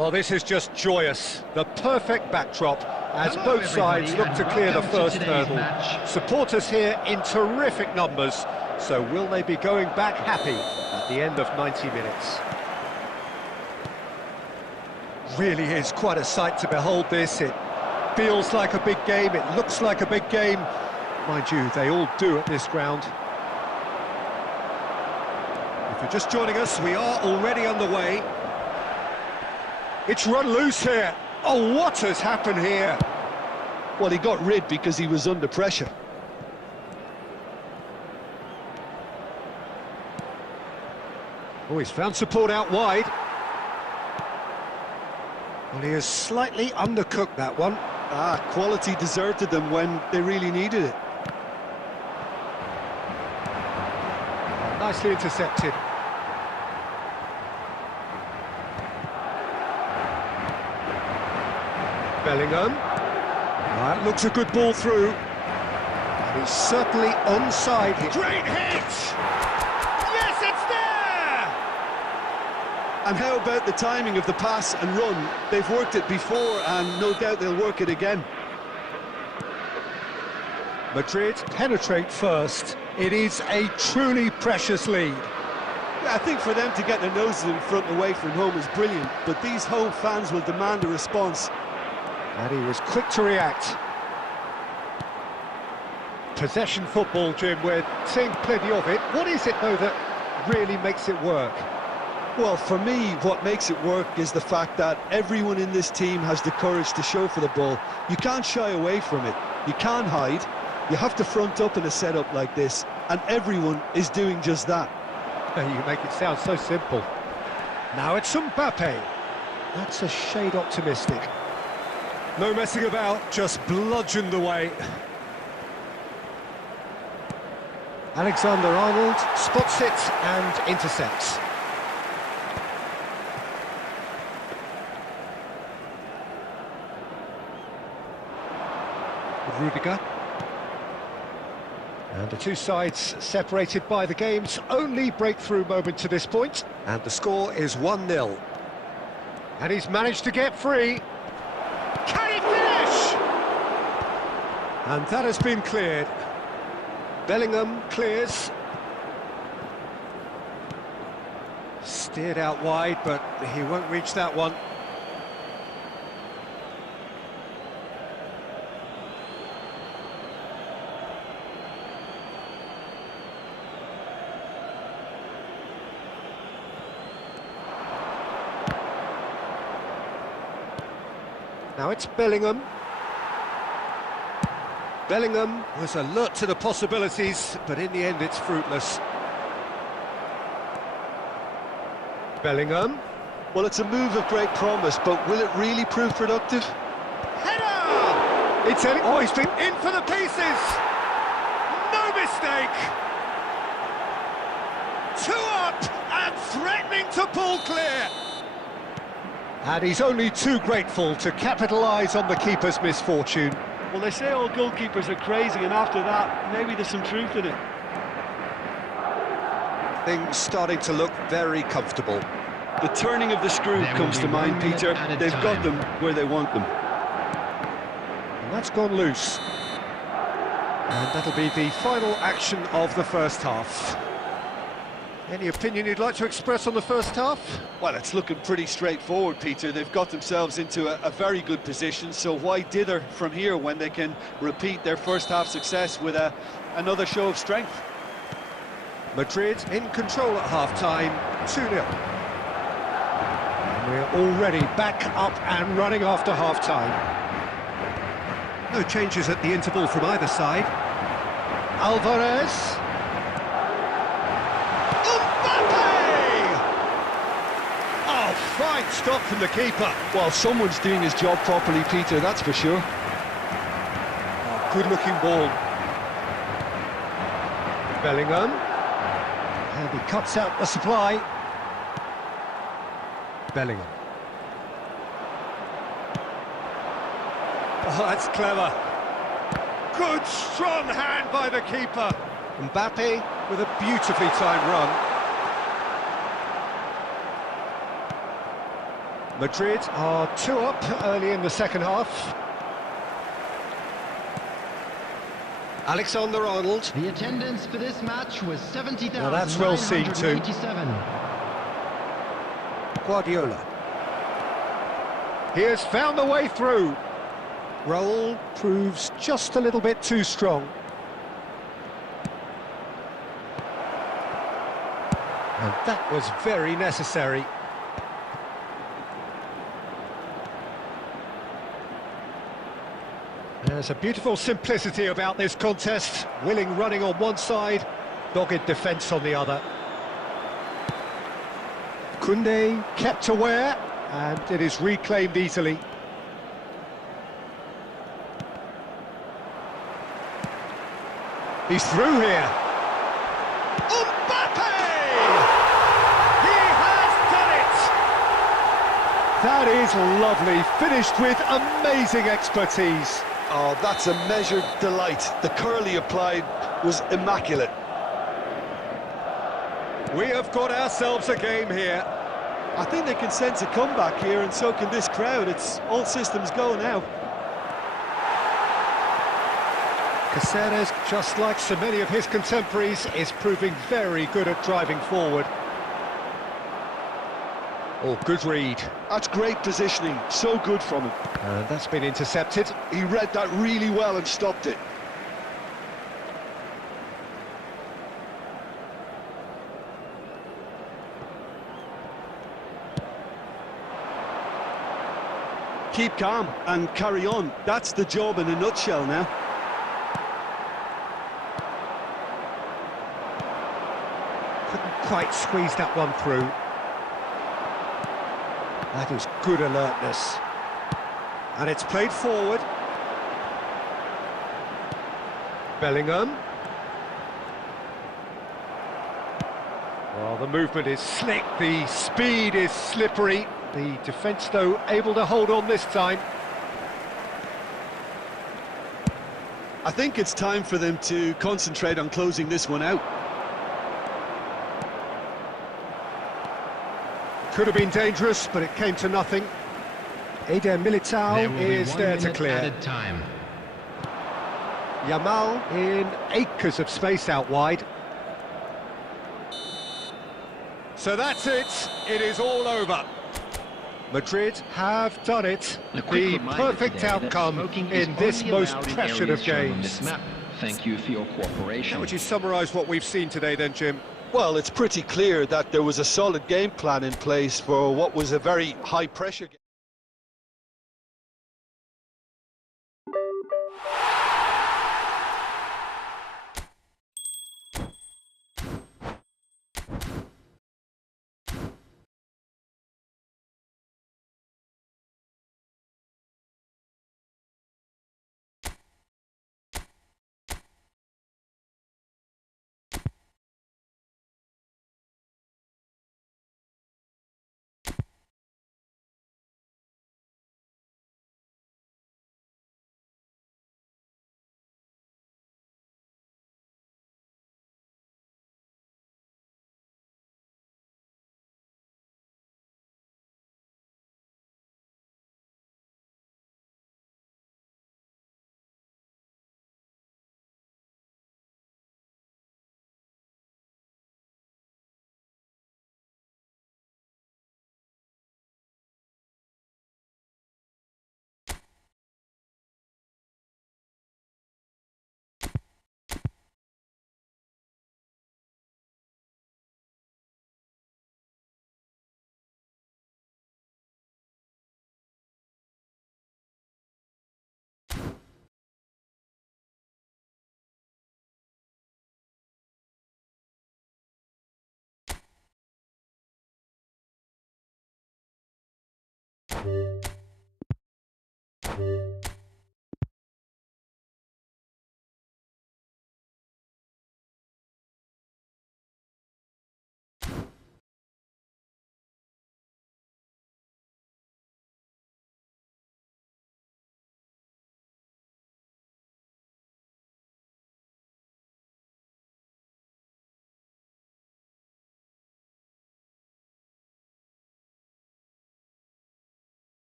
Well, this is just joyous. The perfect backdrop as both sides look to clear the first hurdle. Supporters here in terrific numbers, so will they be going back happy at the end of 90 minutes? Really is quite a sight to behold this. It feels like a big game, it looks like a big game. Mind you, they all do at this ground. If you're just joining us, we are already underway. It's run loose here. Oh, what has happened here? Well, he got rid because he was under pressure. Oh, he's found support out wide. Well, he has slightly undercooked that one. Quality deserted them when they really needed it. Nicely intercepted. Bellingham. That looks a good ball through. And he's certainly onside here. Great hit! Yes, it's there! And how about the timing of the pass and run? They've worked it before and no doubt they'll work it again. Madrid penetrate first. It is a truly precious lead. Yeah, I think for them to get their noses in front away from home is brilliant, but these home fans will demand a response. And he was quick to react. Possession football, Jim, we're seeing plenty of it. What is it, though, that really makes it work? Well, for me, what makes it work is the fact that everyone in this team has the courage to show for the ball. You can't shy away from it. You can't hide. You have to front up in a setup like this, and everyone is doing just that. You make it sound so simple. Now it's Mbappe. That's a shade optimistic. No messing about, just bludgeoned away. Alexander-Arnold spots it and intercepts. Rudiger. And the two sides separated by the game's only breakthrough moment to this point. And the score is 1-0. And he's managed to get free. Can he finish? And that has been cleared. Bellingham clears. Steered out wide, but he won't reach that one. Now it's Bellingham. Bellingham was alert to the possibilities, but in the end it's fruitless. Bellingham. Well, it's a move of great promise, but will it really prove productive? Header! It's he's been in for the pieces! No mistake! 2 up and threatening to pull clear! And he's only too grateful to capitalise on the keeper's misfortune. Well, they say all goalkeepers are crazy, and after that, maybe there's some truth in it. Things starting to look very comfortable. The turning of the screw comes to mind, Peter. They've got them where they want them. And that's gone loose. And that'll be the final action of the first half. Any opinion you'd like to express on the first half? Well, it's looking pretty straightforward, Peter. They've got themselves into a very good position, so why dither from here when they can repeat their first half success with another show of strength? Madrid in control at half-time, 2-0. And we're already back up and running after half-time. No changes at the interval from either side. Alvarez. Fine stop from the keeper. Well, someone's doing his job properly, Peter, that's for sure. Oh, good-looking ball. Bellingham. And he cuts out the supply. Bellingham. Oh, that's clever. Good, strong hand by the keeper. Mbappe with a beautifully timed run. Madrid are 2 up early in the second half. Alexander-Arnold. The attendance for this match was 70,000. Now that's well seen too. Guardiola. He has found the way through. Raul proves just a little bit too strong. And that was very necessary. There's a beautiful simplicity about this contest. Willing running on one side, dogged defence on the other. Koundé kept aware, and it is reclaimed easily. He's through here. Mbappe! He has done it! That is lovely, finished with amazing expertise. Oh, that's a measured delight. The curl he applied was immaculate. We have got ourselves a game here. I think they can sense a comeback here, and so can this crowd. It's all systems go now. Caceres, just like so many of his contemporaries, is proving very good at driving forward. Oh, good read. That's great positioning, so good from him. And that's been intercepted. He read that really well and stopped it. Keep calm and carry on. That's the job in a nutshell now. Couldn't quite squeeze that one through. That is good alertness. And it's played forward. Bellingham. Well, the movement is slick, the speed is slippery. The defence, though, able to hold on this time. I think it's time for them to concentrate on closing this one out. Could have been dangerous, but it came to nothing. Eder Militao is there to clear. Time. Yamal in acres of space out wide. So that's it. It is all over. Madrid have done it. The perfect outcome in this most pressured of games. Thank you for your cooperation. How would you summarise what we've seen today then, Jim? Well, it's pretty clear that there was a solid game plan in place for what was a very high-pressure game.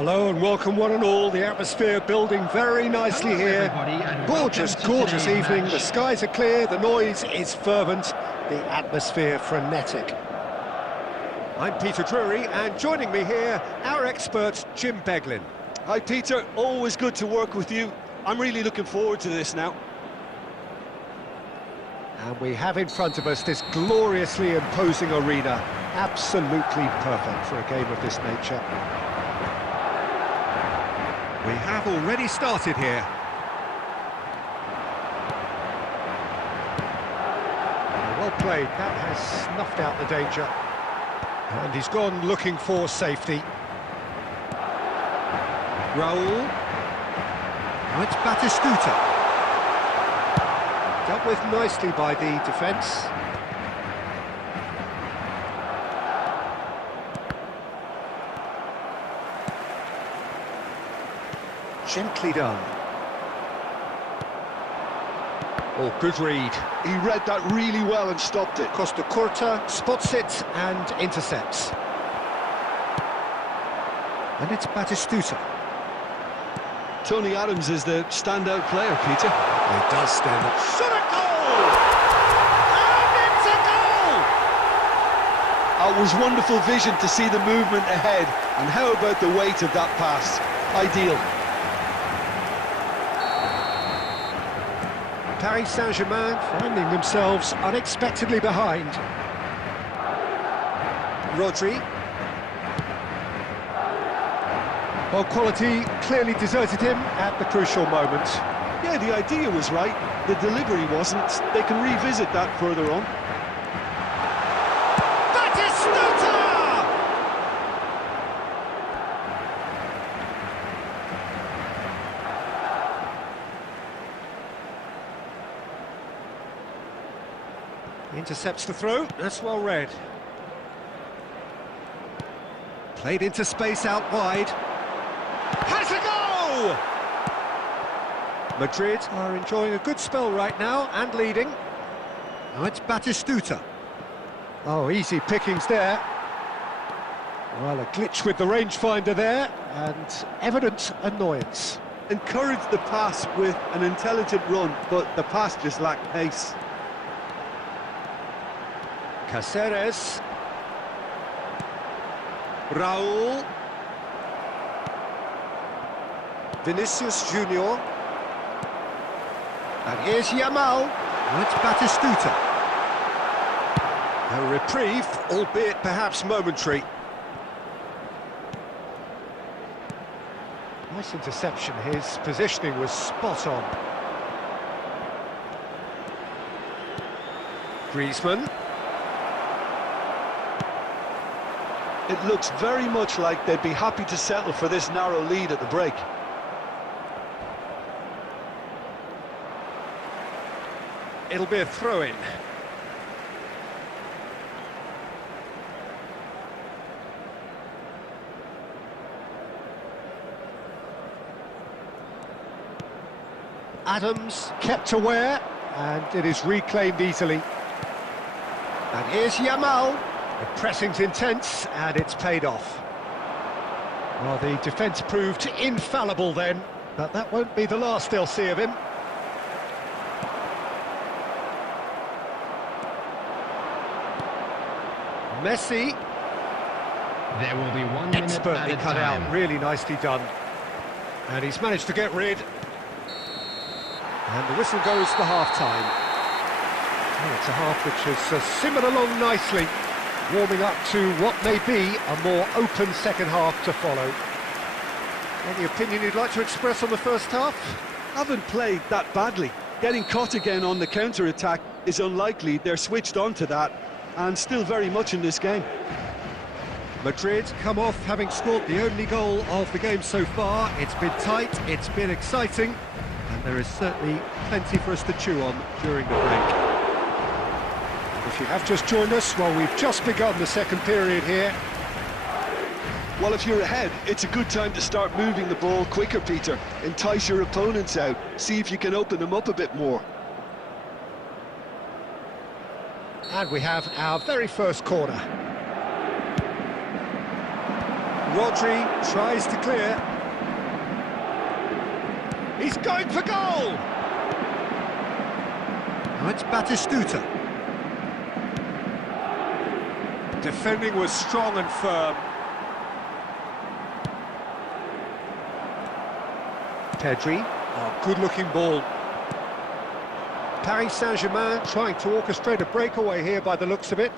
Hello and welcome one and all. The atmosphere building very nicely here. Gorgeous, gorgeous evening. The skies are clear, the noise is fervent, the atmosphere frenetic. I'm Peter Drury, and joining me here, our expert Jim Beglin. Hi Peter, always good to work with you. I'm really looking forward to this now. And we have in front of us this gloriously imposing arena. Absolutely perfect for a game of this nature. We have already started here. Well played, that has snuffed out the danger. And he's gone looking for safety. Raul. Now it's Batistuta. Dealt with nicely by the defence. Gently done. Oh, good read. He read that really well and stopped it. Costa Curta spots it and intercepts. And it's Batistuta. Tony Adams is the standout player, Peter. He does stand up. Shot a goal! And it's a goal! It was wonderful vision to see the movement ahead. And how about the weight of that pass? Ideal. Paris Saint-Germain finding themselves unexpectedly behind. Rodri. Well, quality clearly deserted him at the crucial moment. Yeah, the idea was right. The delivery wasn't. They can revisit that further on. Batistuta! Intercepts the throw, that's well read. Played into space out wide. Has a go! Madrid are enjoying a good spell right now and leading. Now it's Batistuta. Oh, easy pickings there. Well, a glitch with the rangefinder there and evident annoyance. Encouraged the pass with an intelligent run, but the pass just lacked pace. Cáceres. Raul. Vinicius Junior. And here's Yamal. And it's Batistuta. A reprieve, albeit perhaps momentary. Nice interception. His positioning was spot on. Griezmann. It looks very much like they'd be happy to settle for this narrow lead at the break. It'll be a throw-in. Adams kept aware, and it is reclaimed easily. And here's Yamal. The pressing's intense, and it's paid off. Well, the defence proved infallible then, but that won't be the last they'll see of him. Messi. There will be 1 minute Expertly added cut time. out, really nicely done. And he's managed to get rid. And the whistle goes for half-time. Oh, it's a half which has simmered along nicely, warming up to what may be a more open second half to follow. Any opinion you'd like to express on the first half? Haven't played that badly. Getting caught again on the counter-attack is unlikely. They're switched on to that, and still very much in this game. Madrid come off having scored the only goal of the game so far. It's been tight, it's been exciting, and there is certainly plenty for us to chew on during the break. If you have just joined us, well, we've just begun the second period here. Well, if you're ahead, it's a good time to start moving the ball quicker, Peter. Entice your opponents out, see if you can open them up a bit more. And we have our very first corner. Rodri tries to clear. He's going for goal! Now it's Batistuta. Defending was strong and firm. Pedri, good-looking ball. Paris Saint-Germain trying to orchestrate a breakaway here by the looks of it.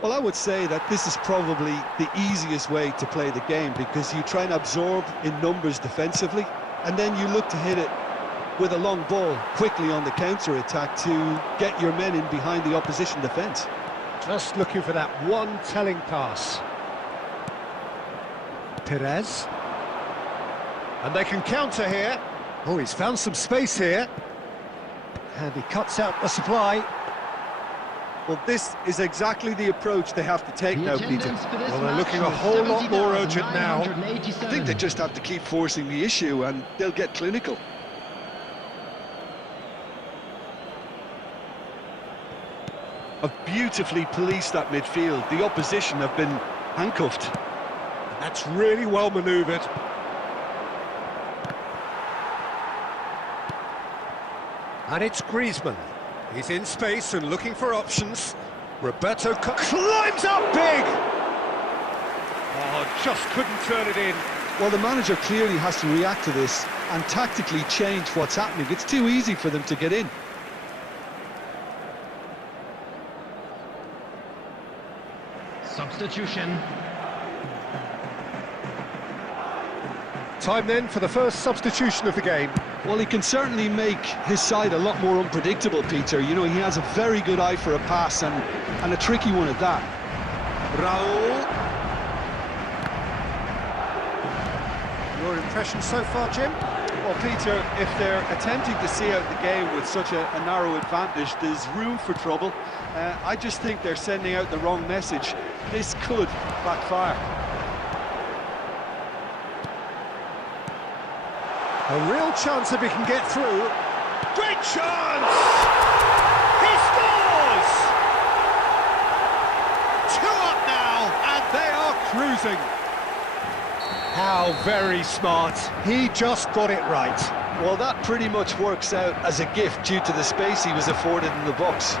Well, I would say that this is probably the easiest way to play the game, because you try and absorb in numbers defensively, and then you look to hit it with a long ball quickly on the counter-attack to get your men in behind the opposition defence. Just looking for that one telling pass. Perez. And they can counter here. Oh, he's found some space here. And he cuts out the supply. Well, this is exactly the approach they have to take now, Peter. Well, they're looking a whole lot more urgent now. I think they just have to keep forcing the issue and they'll get clinical. Have beautifully policed that midfield. The opposition have been handcuffed. That's really well manoeuvred. And it's Griezmann. He's in space and looking for options. Roberto climbs up big! Oh, just couldn't turn it in. Well, the manager clearly has to react to this and tactically change what's happening. It's too easy for them to get in. Substitution. Time then for the first substitution of the game. Well, he can certainly make his side a lot more unpredictable, Peter. You know, he has a very good eye for a pass and a tricky one at that. Raul. Your impression so far, Jim? Well, Peter, if they're attempting to see out the game with such a narrow advantage, there's room for trouble. I just think they're sending out the wrong message. This could backfire. A real chance if he can get through. Great chance! He scores! 2 up now, and they are cruising. How very smart. He just got it right. Well, that pretty much works out as a gift due to the space he was afforded in the box.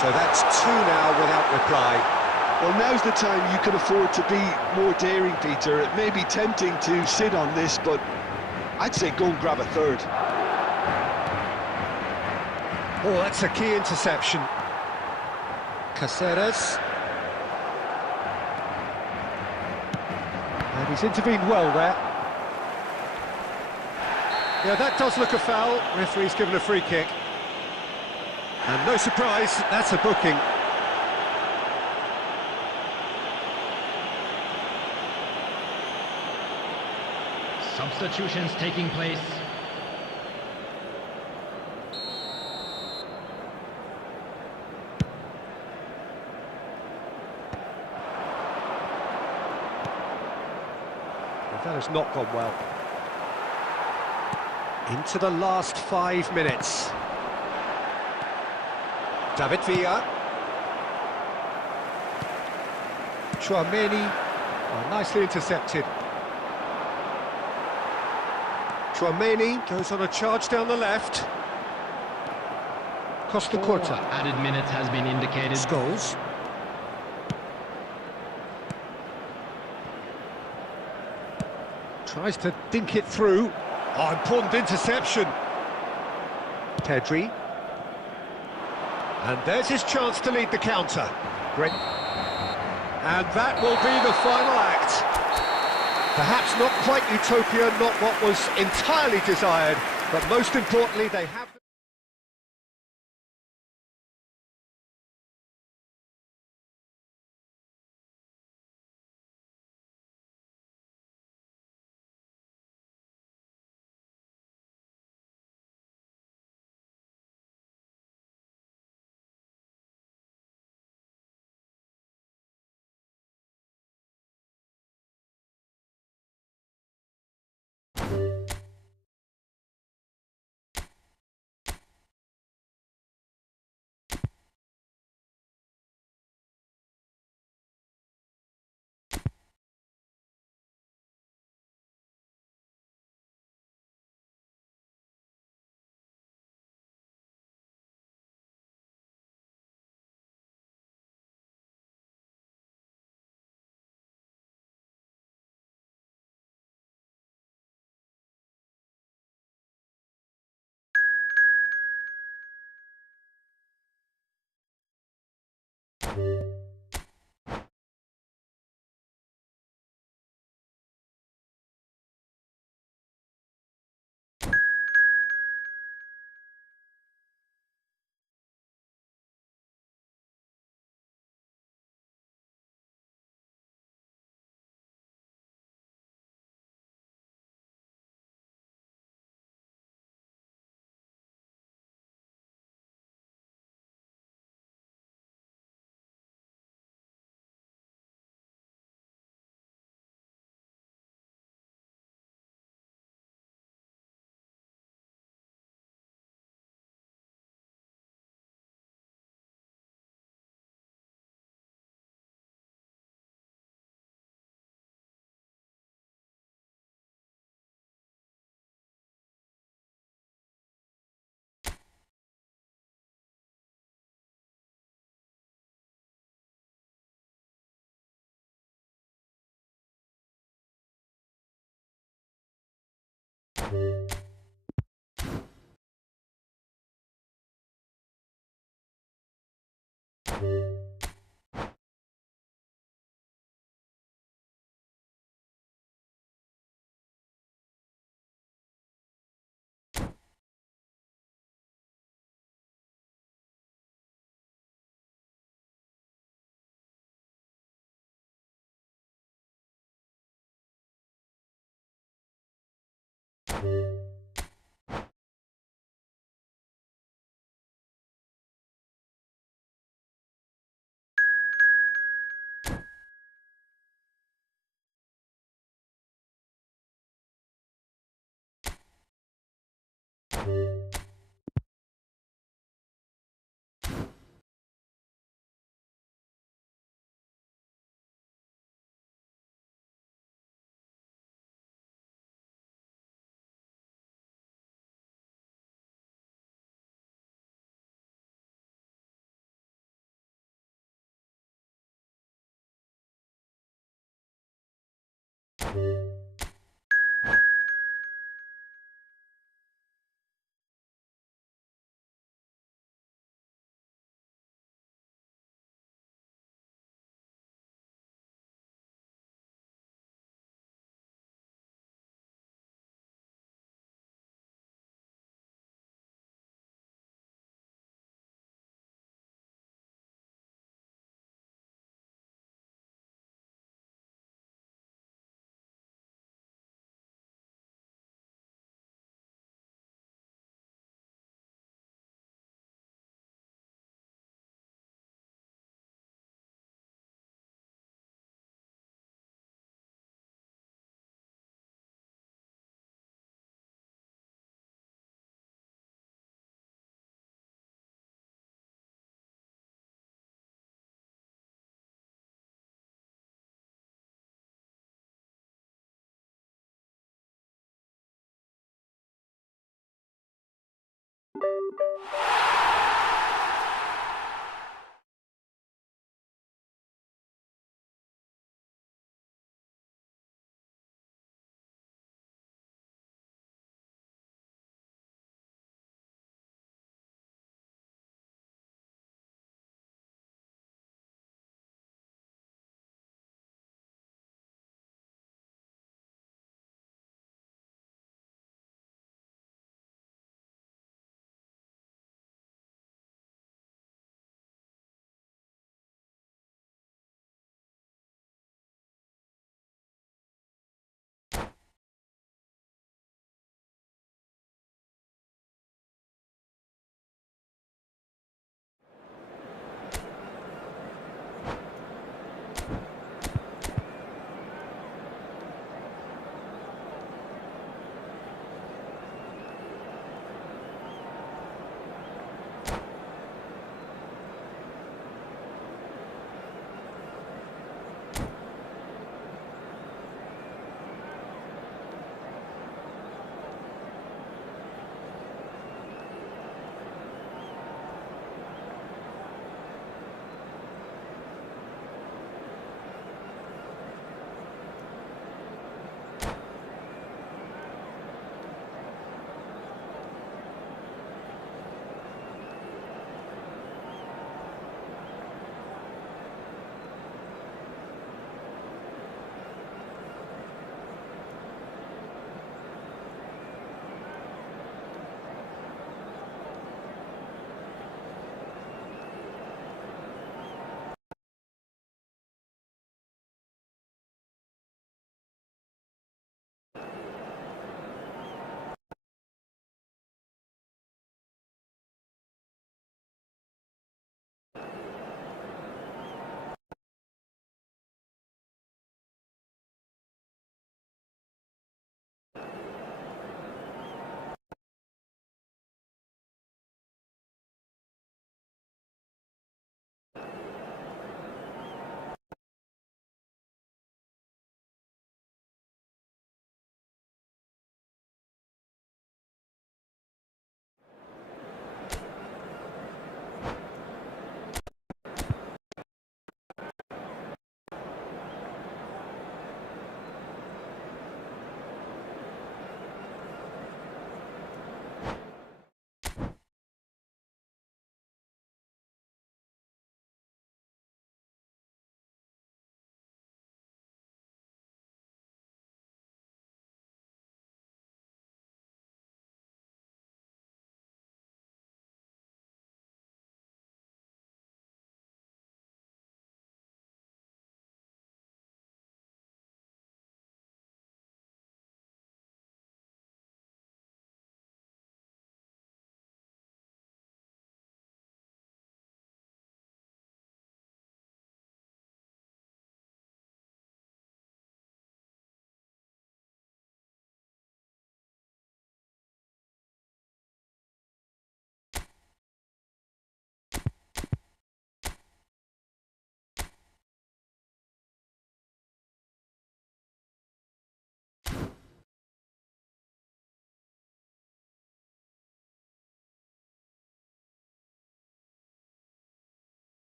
So that's 2 now without reply. Well, now's the time you can afford to be more daring, Peter. It may be tempting to sit on this, but I'd say go and grab a third. Oh, that's a key interception. Caceres. And he's intervened well there. Yeah, that does look a foul. Referee's given a free kick. And no surprise, that's a booking. Substitutions taking place. That has not gone well. Into the last 5 minutes. David Villa. Chouameni. Oh, nicely intercepted. Chouameni goes on a charge down the left. Costa Curta. Added minutes has been indicated. Scholes. Tries to dink it through. Oh, important interception. Pedri. And there's his chance to lead the counter. Great. And that will be the final act. Perhaps not quite utopia, not what was entirely desired, but most importantly, they have...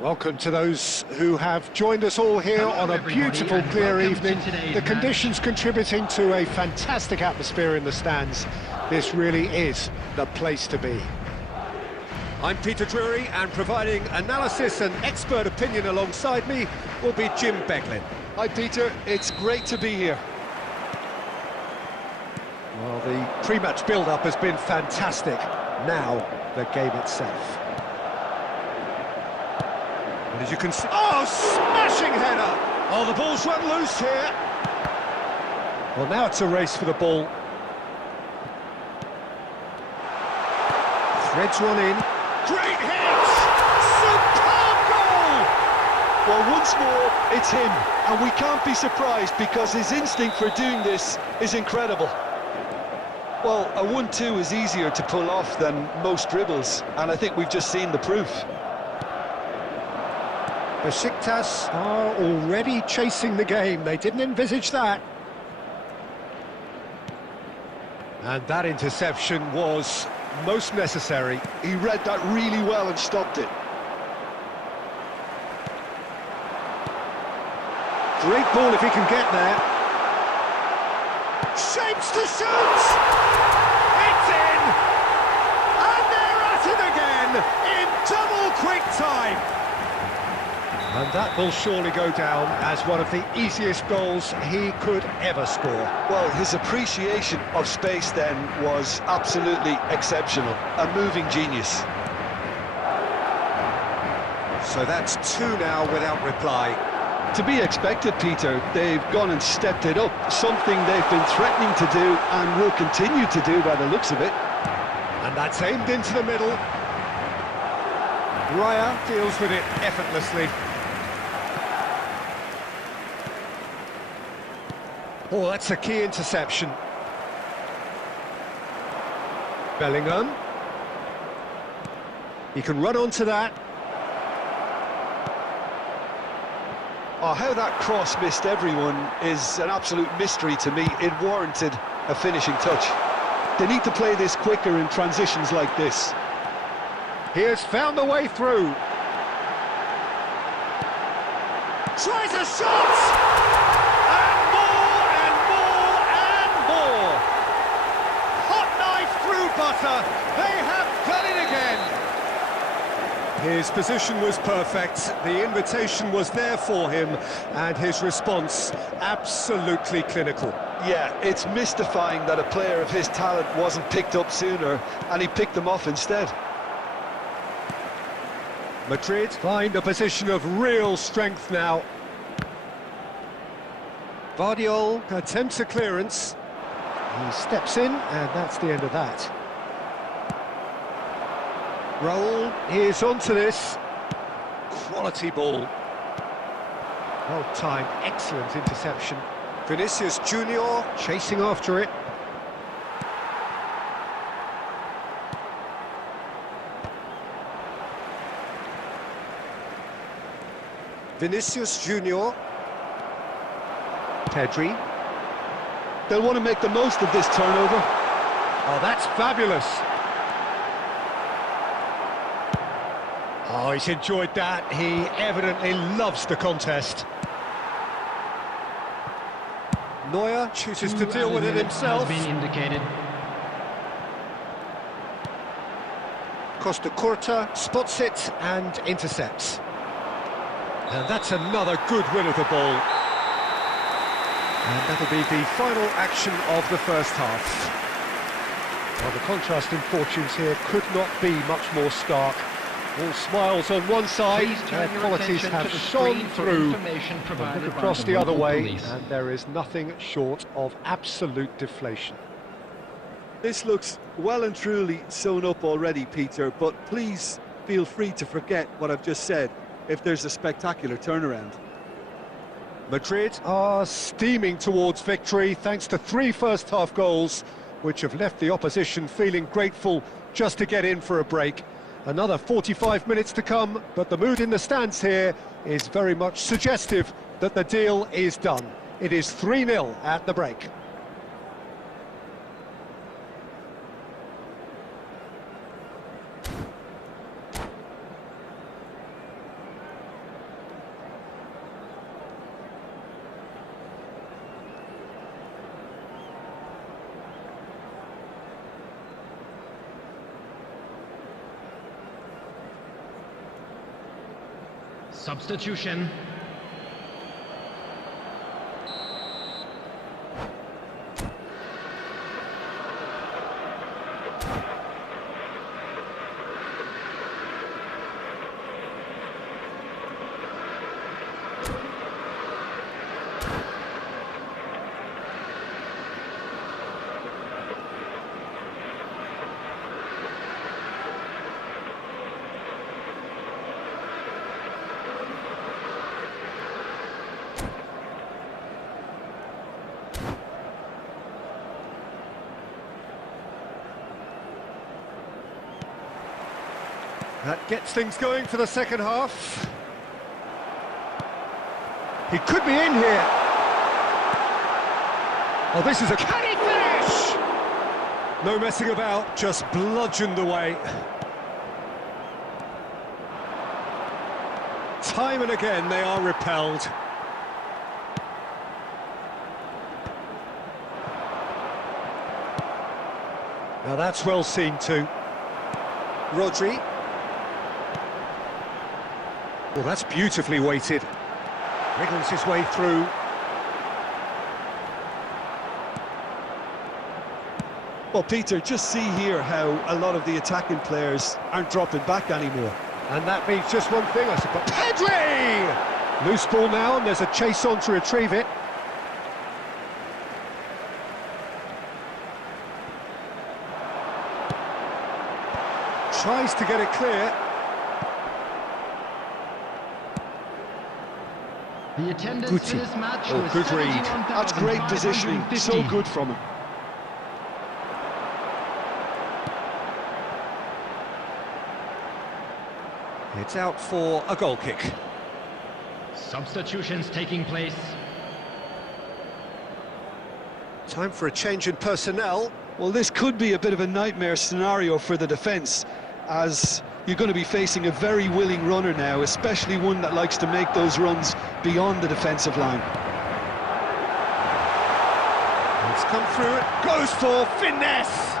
Welcome to those who have joined us all here on a beautiful, clear evening. The conditions contributing to a fantastic atmosphere in the stands. This really is the place to be. I'm Peter Drury, and providing analysis and expert opinion alongside me will be Jim Beglin. Hi Peter, it's great to be here. Well, the pre-match build-up has been fantastic. Now, the game itself. And as you can see... Oh, smashing header! Oh, the ball's run loose here. Well, now it's a race for the ball. Threads one in. Great hit! Superb goal! Well, once more, it's him. And we can't be surprised because his instinct for doing this is incredible. Well, a 1-2 is easier to pull off than most dribbles, and I think we've just seen the proof. Besiktas are already chasing the game. They didn't envisage that. And that interception was most necessary. He read that really well and stopped it. Great ball if he can get there. Shapes to shoot! It's in! And they're at it again in double quick time. And that will surely go down as one of the easiest goals he could ever score. Well, his appreciation of space then was absolutely exceptional. A moving genius. So that's two now without reply. To be expected, Peter. They've gone and stepped it up, something they've been threatening to do and will continue to do by the looks of it. And that's aimed into the middle. Raya deals with it effortlessly. Oh, that's a key interception. Bellingham. He can run onto that. Oh, how that cross missed everyone is an absolute mystery to me. It warranted a finishing touch. They need to play this quicker in transitions like this. He has found a way through. Tries a shot! And more, and more, and more! Hot knife through butter. They have done it again. His position was perfect, the invitation was there for him, and his response absolutely clinical. Yeah, it's mystifying that a player of his talent wasn't picked up sooner, and he picked them off instead. Madrid find a position of real strength now. Vardiol attempts a clearance. He steps in, and that's the end of that. Raul is onto this. Quality ball. Well timed, excellent interception. Vinicius Junior chasing after it. Vinicius Junior. Pedri. They'll want to make the most of this turnover. Oh, that's fabulous. Oh, he's enjoyed that. He evidently loves the contest. Neuer chooses to deal with it himself. Has been indicated. Costa Curta spots it and intercepts. And that's another good win of the ball. And that'll be the final action of the first half. Well, the contrast in fortunes here could not be much more stark. All smiles on one side, their qualities have shone through. Look across the other way, and there is nothing short of absolute deflation. This looks well and truly sewn up already, Peter, but please feel free to forget what I've just said if there's a spectacular turnaround. Madrid are steaming towards victory thanks to 3 first-half goals, which have left the opposition feeling grateful just to get in for a break. Another 45 minutes to come, but the mood in the stands here is very much suggestive that the deal is done. It is 3-0 at the break. Substitution. That gets things going for the second half. He could be in here. Oh, this is a... Can he finish? No messing about, just bludgeoned away. Time and again they are repelled. Now that's well seen too. Rodri. Well, that's beautifully weighted. Wriggles his way through. Well, Peter, just see here how a lot of the attacking players aren't dropping back anymore. And that means just one thing, I suppose. Pedri! Loose ball now, and there's a chase on to retrieve it. Tries to get it clear. The attendance for this match was good read. That's great positioning, so good from him. It's out for a goal kick. Substitutions taking place. Time for a change in personnel. Well, this could be a bit of a nightmare scenario for the defence, as you're going to be facing a very willing runner now, especially one that likes to make those runs beyond the defensive line. It's come through, it goes for finesse!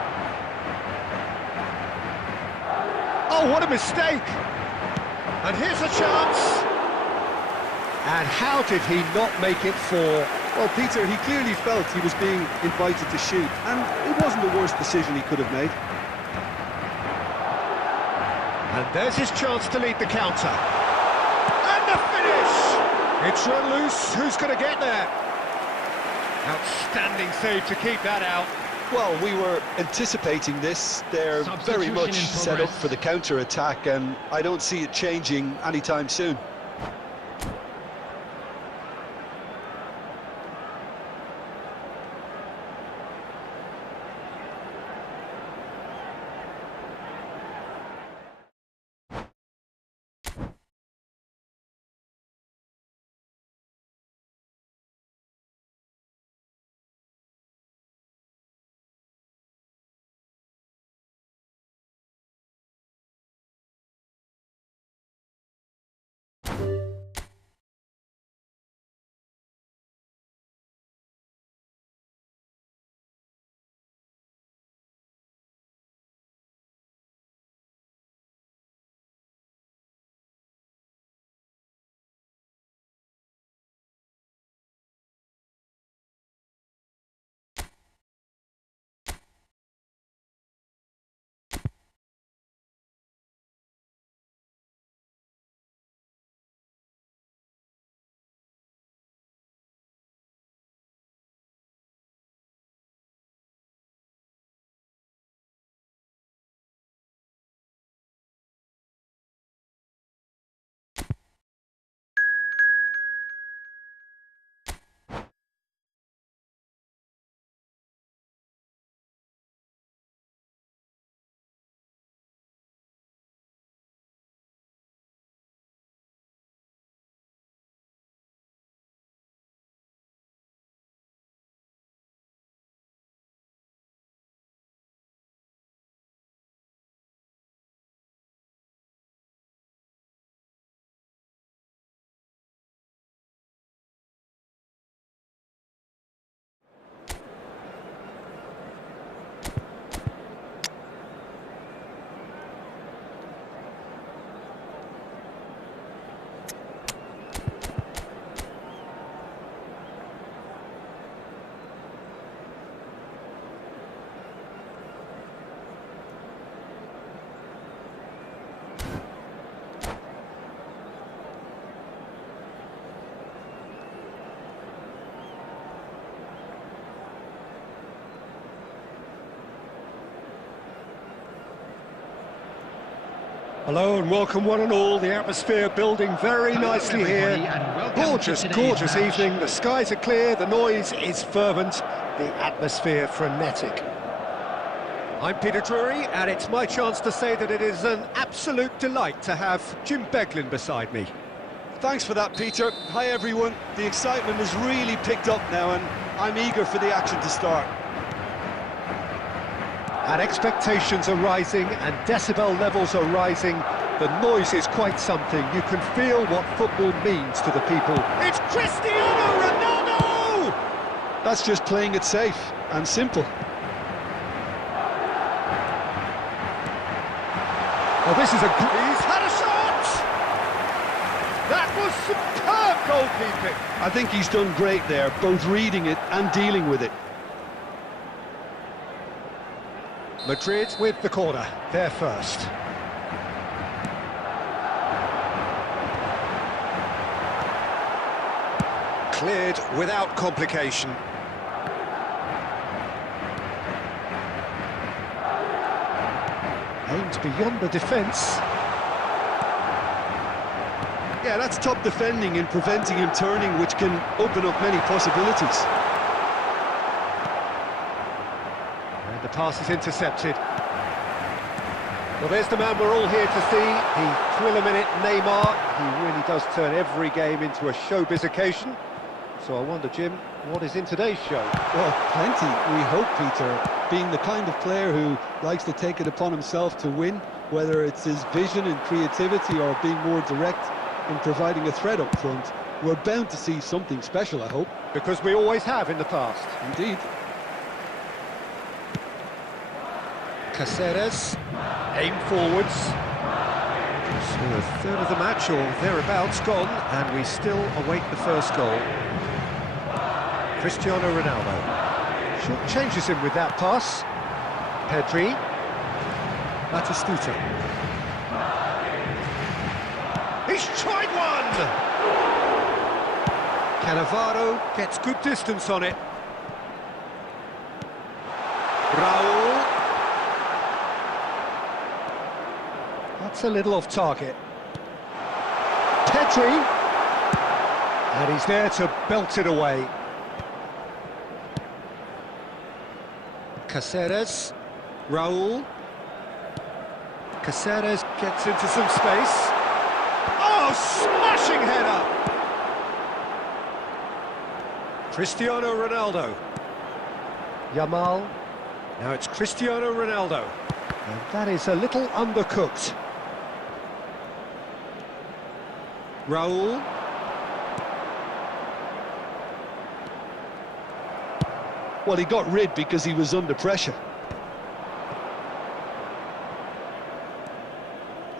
Oh, what a mistake! And here's a chance! And how did he not make it four? Well, Peter, he clearly felt he was being invited to shoot, and it wasn't the worst decision he could have made. And there's his chance to lead the counter. And the finish! It's run loose, who's going to get there? Outstanding save to keep that out. Well, we were anticipating this. They're very much set up for the counter-attack, and I don't see it changing anytime soon. Hello and welcome one and all. The atmosphere building very nicely here. Gorgeous, gorgeous evening. The skies are clear, the noise is fervent, the atmosphere frenetic. I'm Peter Drury, and it's my chance to say that it is an absolute delight to have Jim Beglin beside me. Thanks for that, Peter. Hi, everyone. The excitement has really picked up now, and I'm eager for the action to start. And expectations are rising, and decibel levels are rising. The noise is quite something. You can feel what football means to the people. It's Cristiano Ronaldo! That's just playing it safe and simple. Oh, this is he's had a shot! That was superb goalkeeping! I think he's done great there, both reading it and dealing with it. Madrid with the corner, they're first. Cleared without complication. Aimed beyond the defence. Yeah, that's top defending and preventing him turning, which can open up many possibilities. And the pass is intercepted. Well, there's the man we're all here to see, the thriller-minute Neymar. He really does turn every game into a showbiz occasion. So I wonder, Jim, what is in today's show? Well, plenty, we hope, Peter. Being the kind of player who likes to take it upon himself to win, whether it's his vision and creativity or being more direct in providing a threat up front, we're bound to see something special, I hope. Because we always have in the past. Indeed. Caceres, aim forwards. So a third of the match or thereabouts gone, and we still await the first goal. Cristiano Ronaldo short changes him with that pass. Pedri, Batistuta. He's tried one! Cannavaro gets good distance on it. Raul. That's a little off target. Pedri. And he's there to belt it away. Caceres, Raul. Caceres gets into some space. Oh, smashing header! Cristiano Ronaldo. Yamal. Now it's Cristiano Ronaldo. And that is a little undercooked. Raul. Well, he got rid because he was under pressure.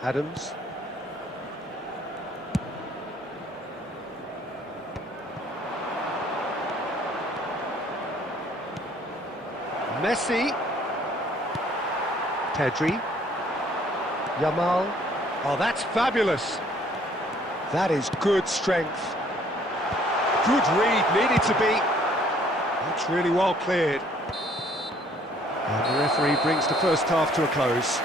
Adams. Messi. Pedri. Yamal. Oh, that's fabulous. That is good strength. Good read, needed to be. That's really well cleared. And the referee brings the first half to a close.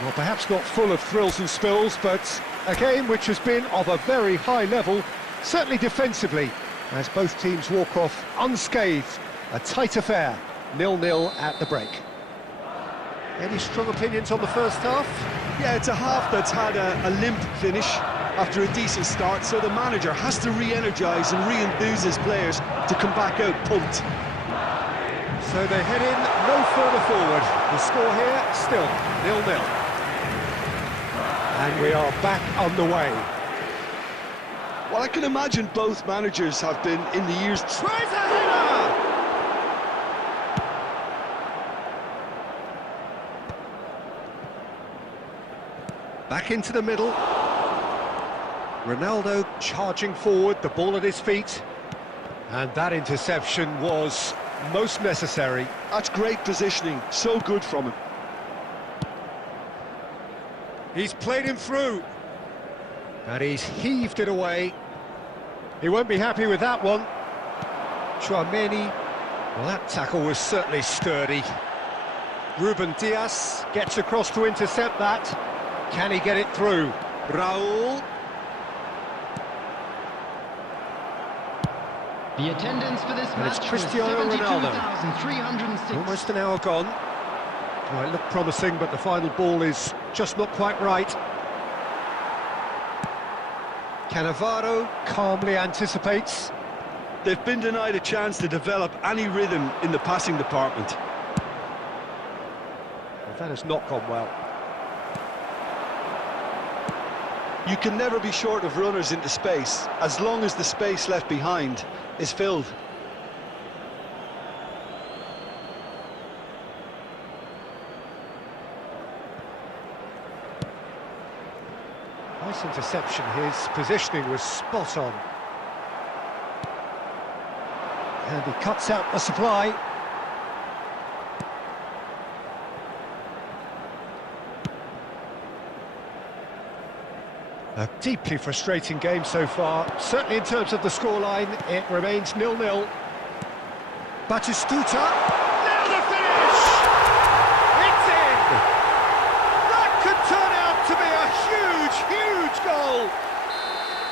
Well, perhaps not full of thrills and spills, but a game which has been of a very high level, certainly defensively, as both teams walk off unscathed. A tight affair, 0-0 at the break. Any strong opinions on the first half? Yeah, it's a half that's had a limp finish after a decent start, so the manager has to re-energise and re-enthuse his players to come back out pumped. So they head in no further forward. The score here, still 0-0. And we are back underway. Well, I can imagine both managers have been in the years... Tries a header! Back into the middle. Ronaldo charging forward, the ball at his feet. And that interception was most necessary. That's great positioning, so good from him. He's played him through. And he's heaved it away. He won't be happy with that one. Tchouaméni. Well, that tackle was certainly sturdy. Ruben Dias gets across to intercept that. Can he get it through? Raul. The attendance for this And match it's Cristiano was Ronaldo. 72,306. Almost an hour gone. Well, it looked promising, but the final ball is just not quite right. Cannavaro calmly anticipates. They've been denied a chance to develop any rhythm in the passing department. Well, that has not gone well. You can never be short of runners into space, as long as the space left behind is filled. Nice interception, his positioning was spot on. And he cuts out the supply. A deeply frustrating game so far. Certainly in terms of the scoreline, it remains 0-0. Batistuta. Now the finish! It's in! That could turn out to be a huge, huge goal!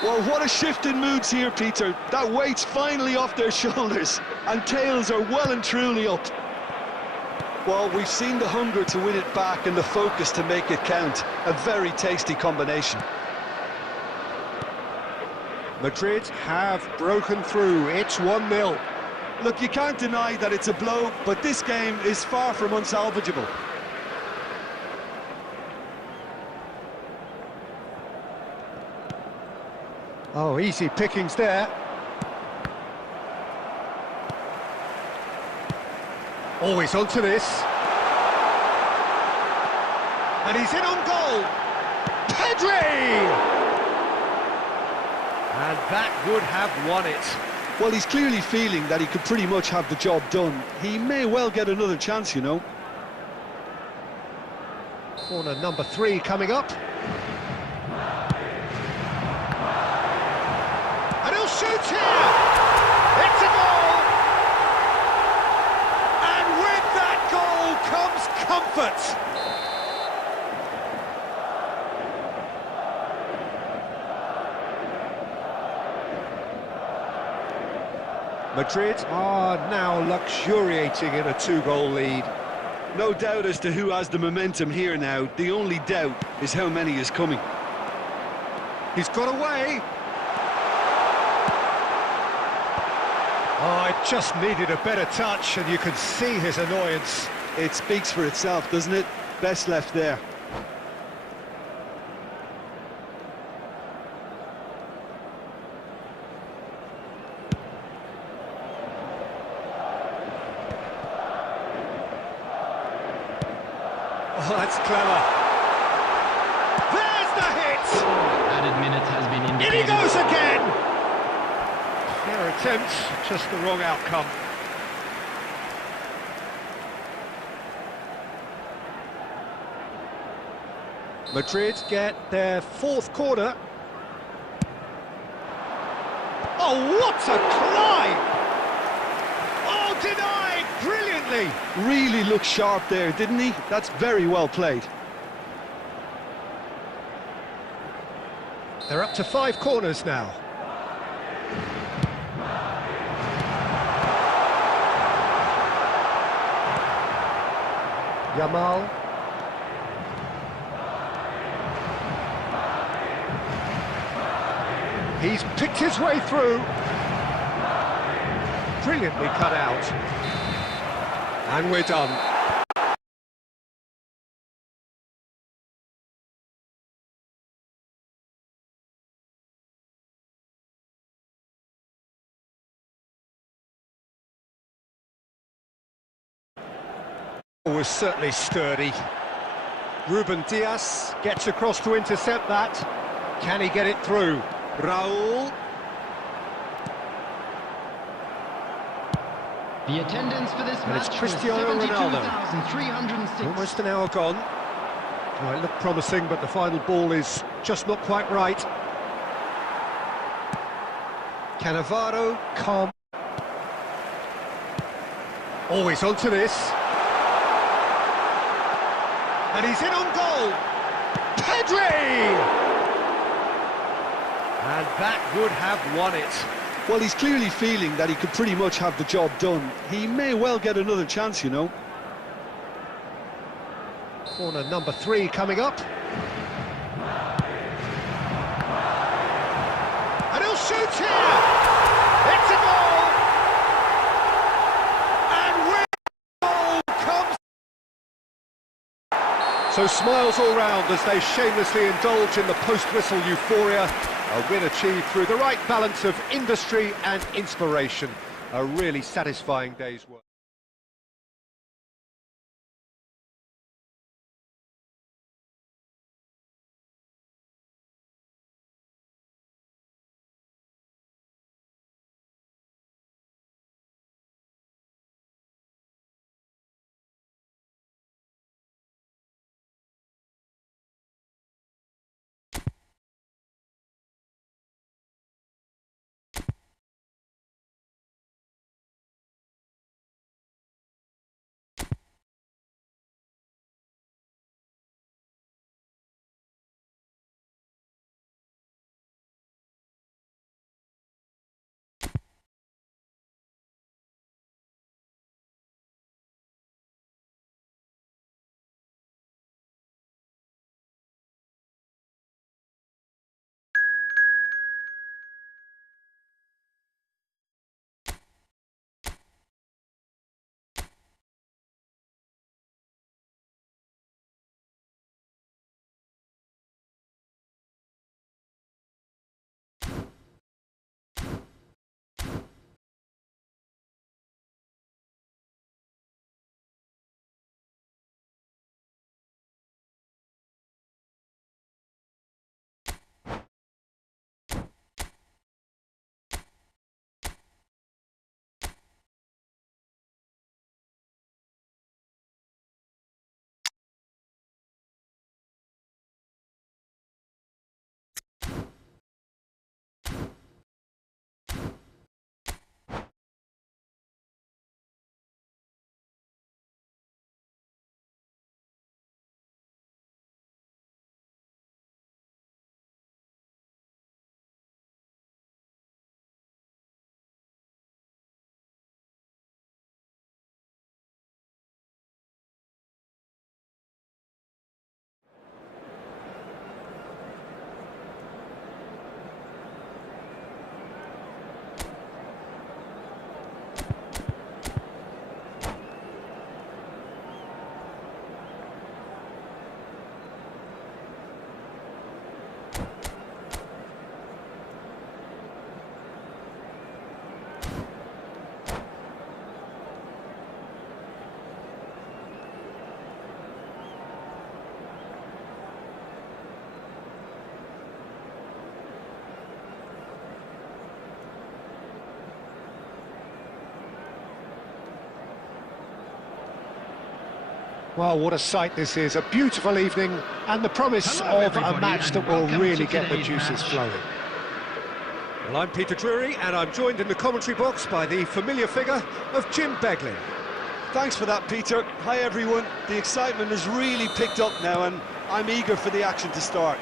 Well, what a shift in moods here, Peter. That weight's finally off their shoulders, and tails are well and truly up. Well, we've seen the hunger to win it back and the focus to make it count. A very tasty combination. Madrid have broken through. It's 1-0. Look, you can't deny that it's a blow, but this game is far from unsalvageable. Oh, easy pickings there. Always onto this. And he's in on goal. Pedri! And that would have won it. Well, he's clearly feeling that he could pretty much have the job done. He may well get another chance, you know. Corner number 3 coming up. And he'll shoot here! It's a goal! And with that goal comes comfort! Madrid are now luxuriating in a 2-goal lead. No doubt as to who has the momentum here now. The only doubt is how many is coming. He's got away. Oh, it just needed a better touch, and you can see his annoyance. It speaks for itself, doesn't it? Best left there. Oh, that's clever. There's the hit! Added minutes has been In indicated. he goes again! Fair attempt, just the wrong outcome. Madrid get their 4th corner. Oh, what a climb! Oh, denied brilliantly! Really looked sharp there, didn't he? That's very well played. They're up to 5 corners now. Yamal. He's picked his way through. Brilliantly cut out. And we're done. Was certainly sturdy. Ruben Diaz gets across to intercept that. Can he get it through? Raul. The attendance for this And it's match Cristiano was Ronaldo. 72,306. Almost an hour gone. Well, it looked promising, but the final ball is just not quite right. Cannavaro, calm. Always onto this. And he's in on goal. Pedri! And that would have won it. Well, he's clearly feeling that he could pretty much have the job done. He may well get another chance, you know. Corner number 3 coming up. And he'll shoot here! It's a goal! And with goal comes... So smiles all round as they shamelessly indulge in the post-whistle euphoria. A win achieved through the right balance of industry and inspiration. A really satisfying day's work. Well, what a sight this is. A beautiful evening and the promise Hello, of a everybody, match that and will welcome really to get the today's juices match. flowing. Well, I'm Peter Drury and I'm joined in the commentary box by the familiar figure of Jim Beglin. Thanks for that, Peter. Hi, everyone. The excitement has really picked up now, and I'm eager for the action to start.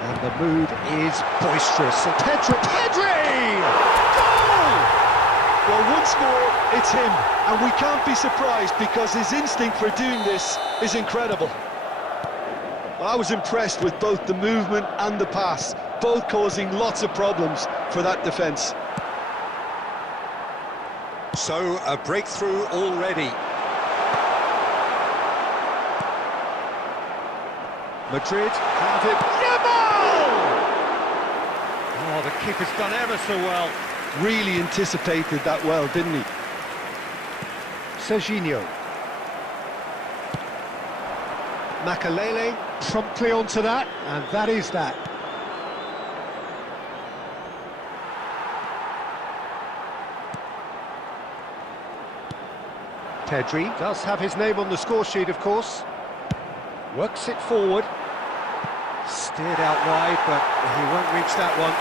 And the mood is boisterous. Pedri! Goal! Well, once more, it's him, and we can't be surprised because his instinct for doing this is incredible. Well, I was impressed with both the movement and the pass, both causing lots of problems for that defence. So, a breakthrough already. Madrid have it. Yamal! Oh, the keeper's done ever so well. Really anticipated that well, didn't he? Serginho. Makalele promptly onto that, and that is that. Pedri does have his name on the score sheet, of course. Works it forward. Steered out wide, but he won't reach that one.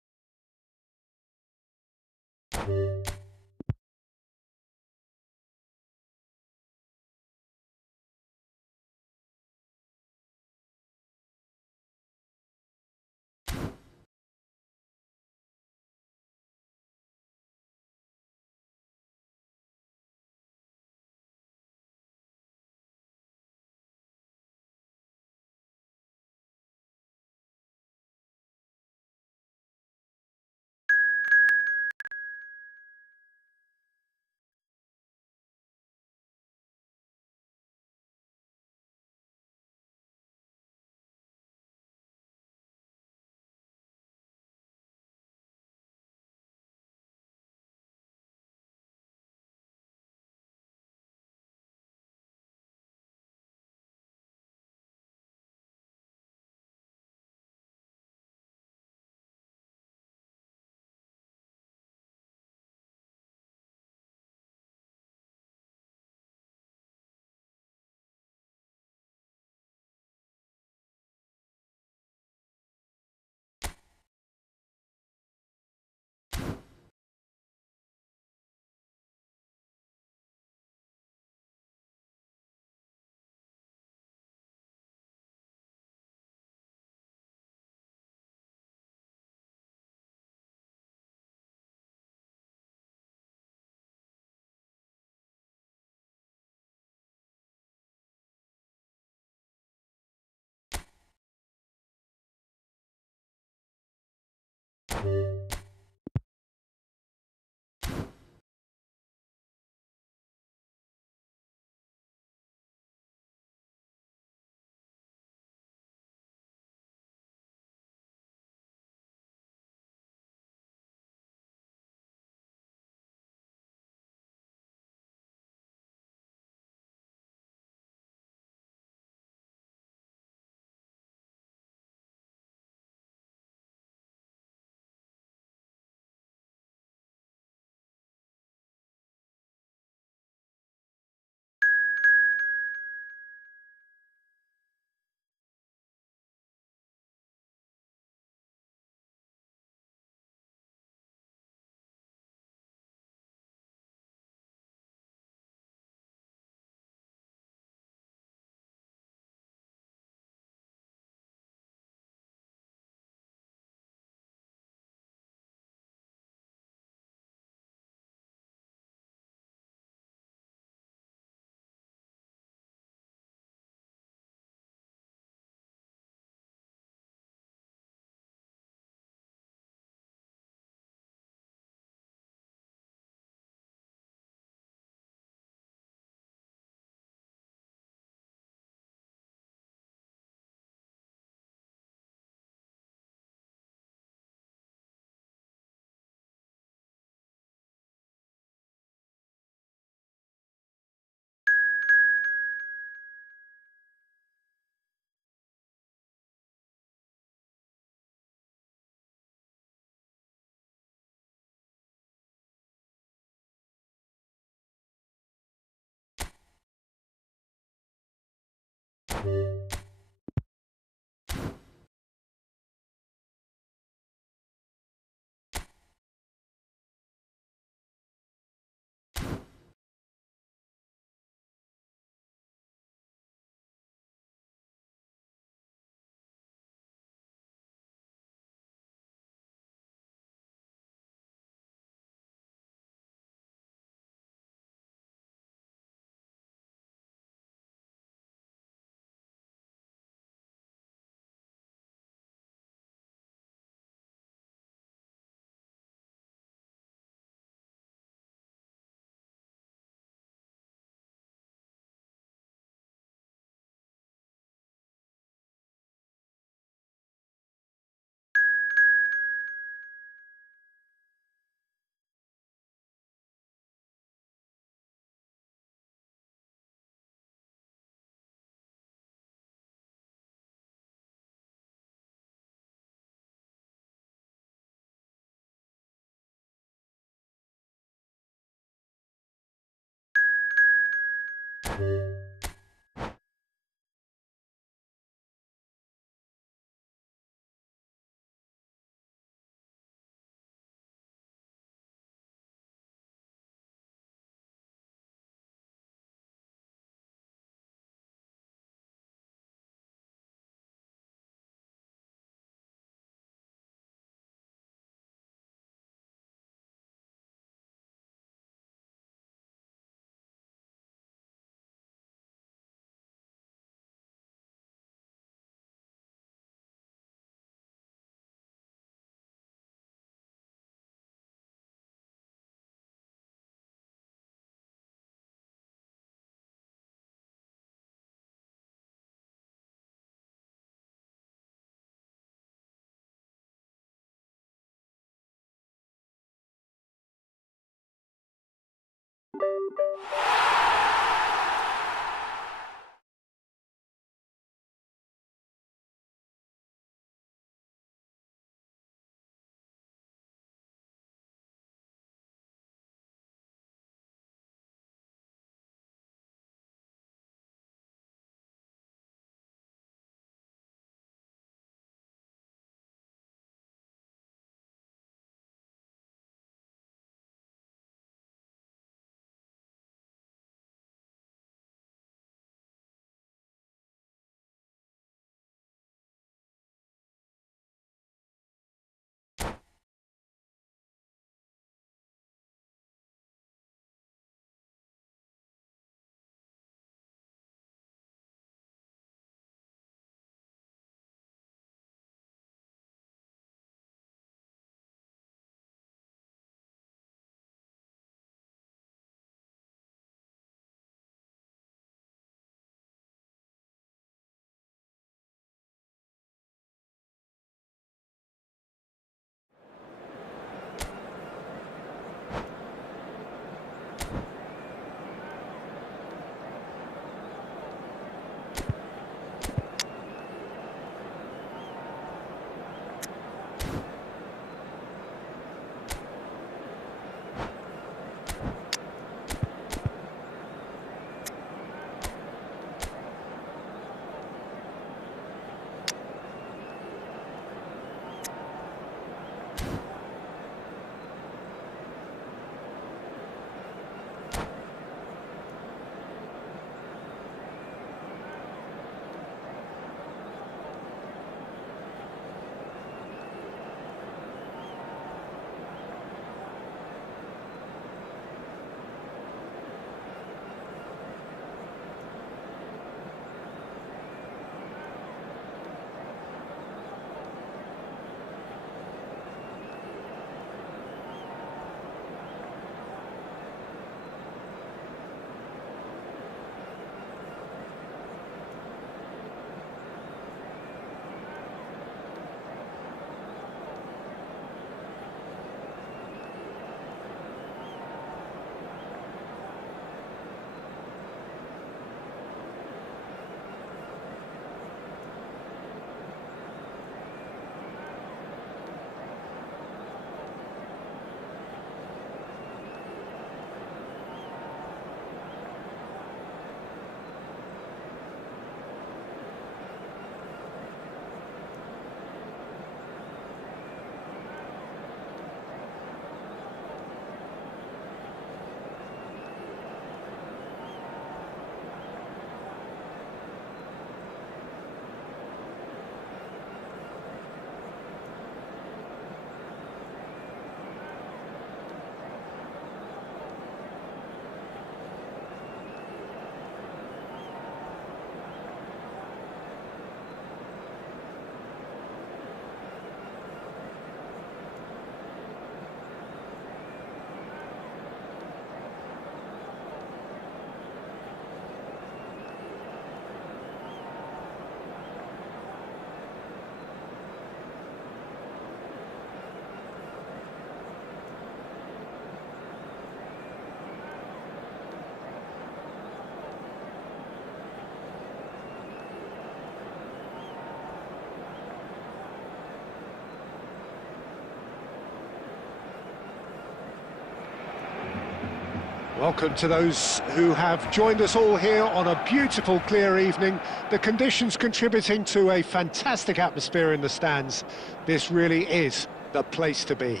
Welcome to those who have joined us all here on a beautiful, clear evening. The conditions contributing to a fantastic atmosphere in the stands. This really is the place to be.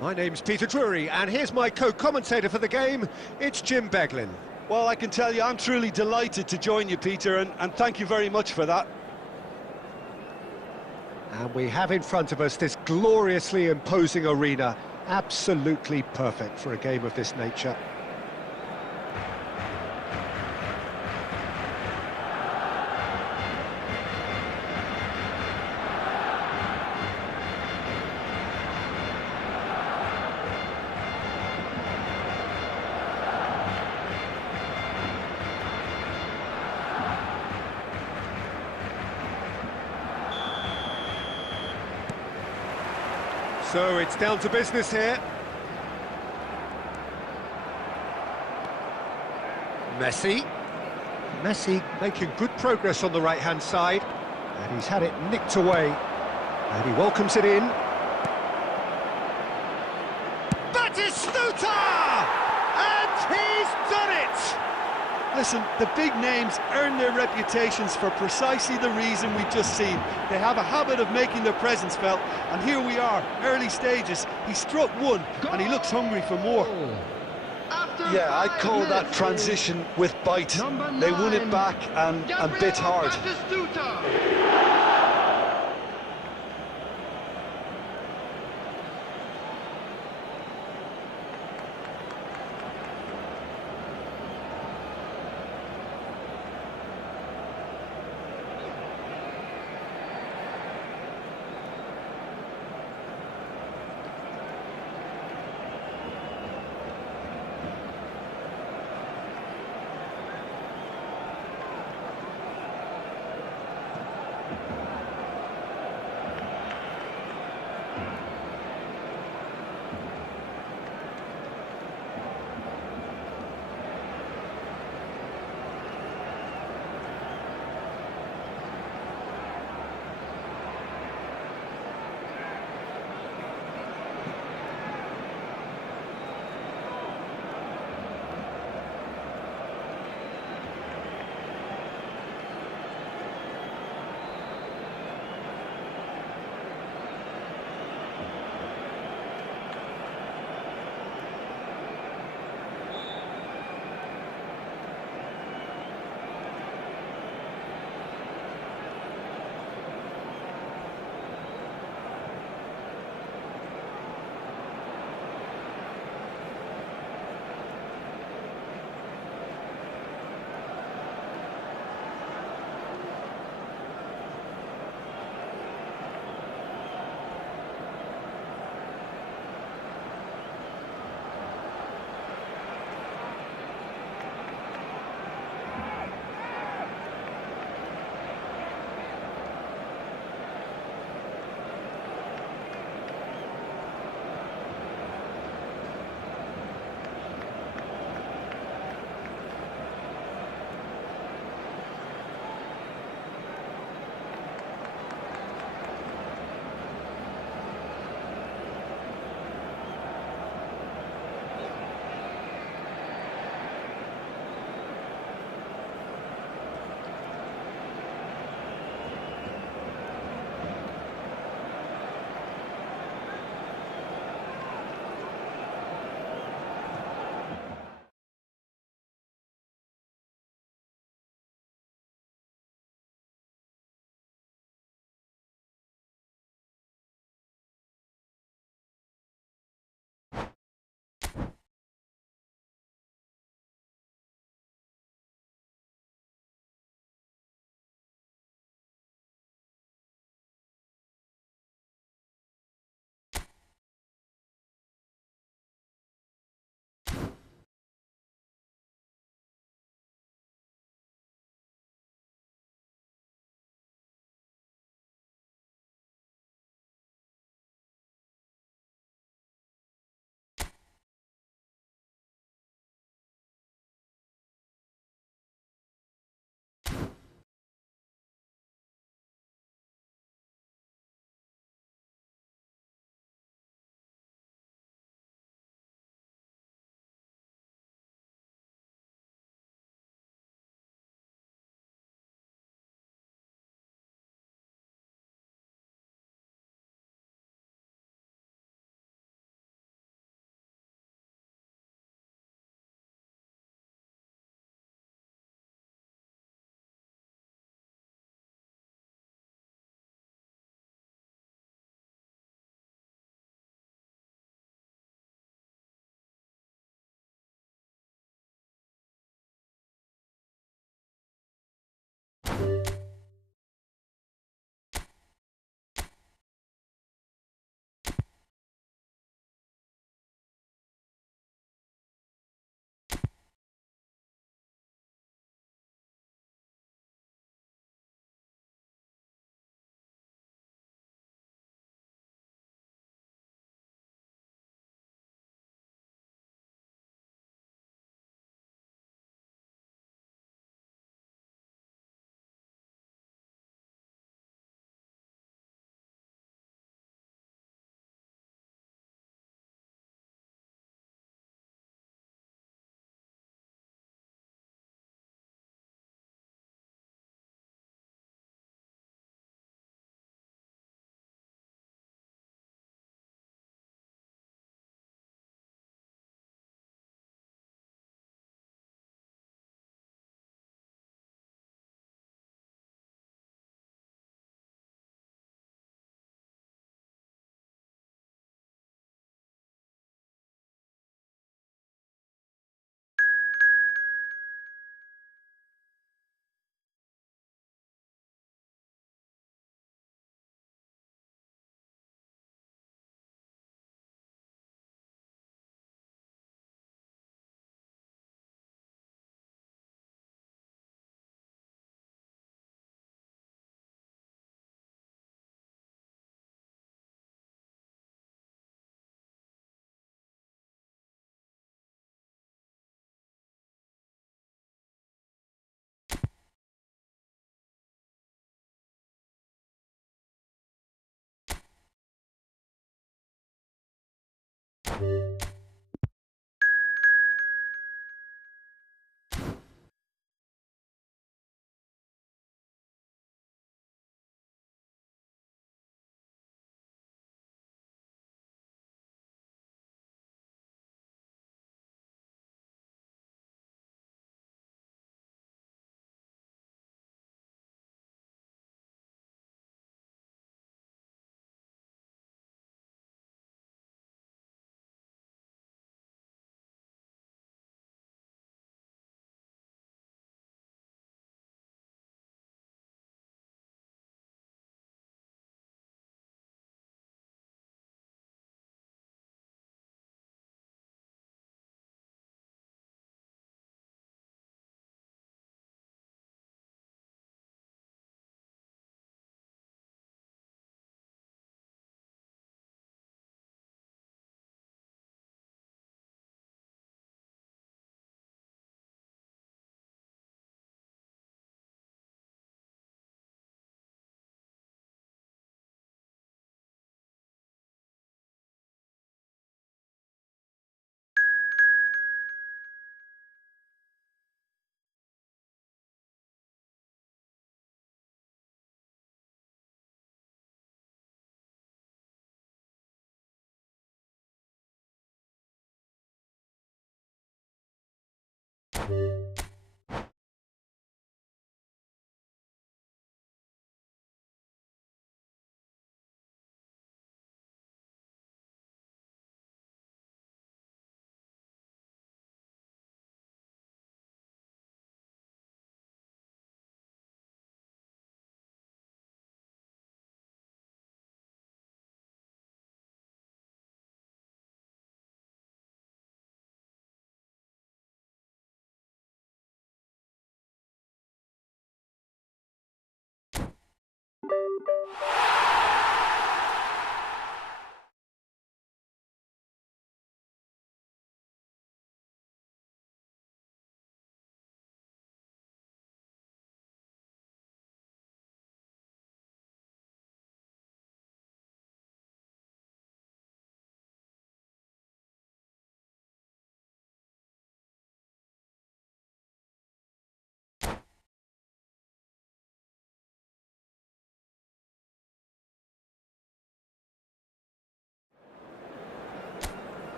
My name's Peter Drury, and here's my co-commentator for the game. It's Jim Beglin. Well, I can tell you, I'm truly delighted to join you, Peter, and thank you very much for that. And we have in front of us this gloriously imposing arena. Absolutely perfect for a game of this nature. So it's down to business here. Messi. Messi making good progress on the right-hand side, and he's had it nicked away, and he welcomes it in. Batistuta! And he's done it! Listen, the big names earn their reputations for precisely the reason we've just seen. They have a habit of making their presence felt, and here we are, early stages. He struck one, and he looks hungry for more. Yeah, I'd call that transition with bite. They won it back and bit hard.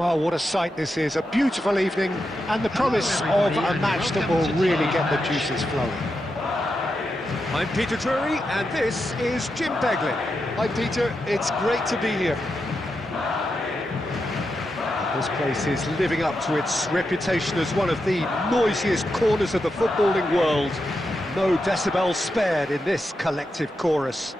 Well, what a sight this is. A beautiful evening and the promise of a match that will really get the juices flowing. I'm Peter Drury and this is Jim Beglin. Hi Peter, it's great to be here. This place is living up to its reputation as one of the noisiest corners of the footballing world. No decibels spared in this collective chorus.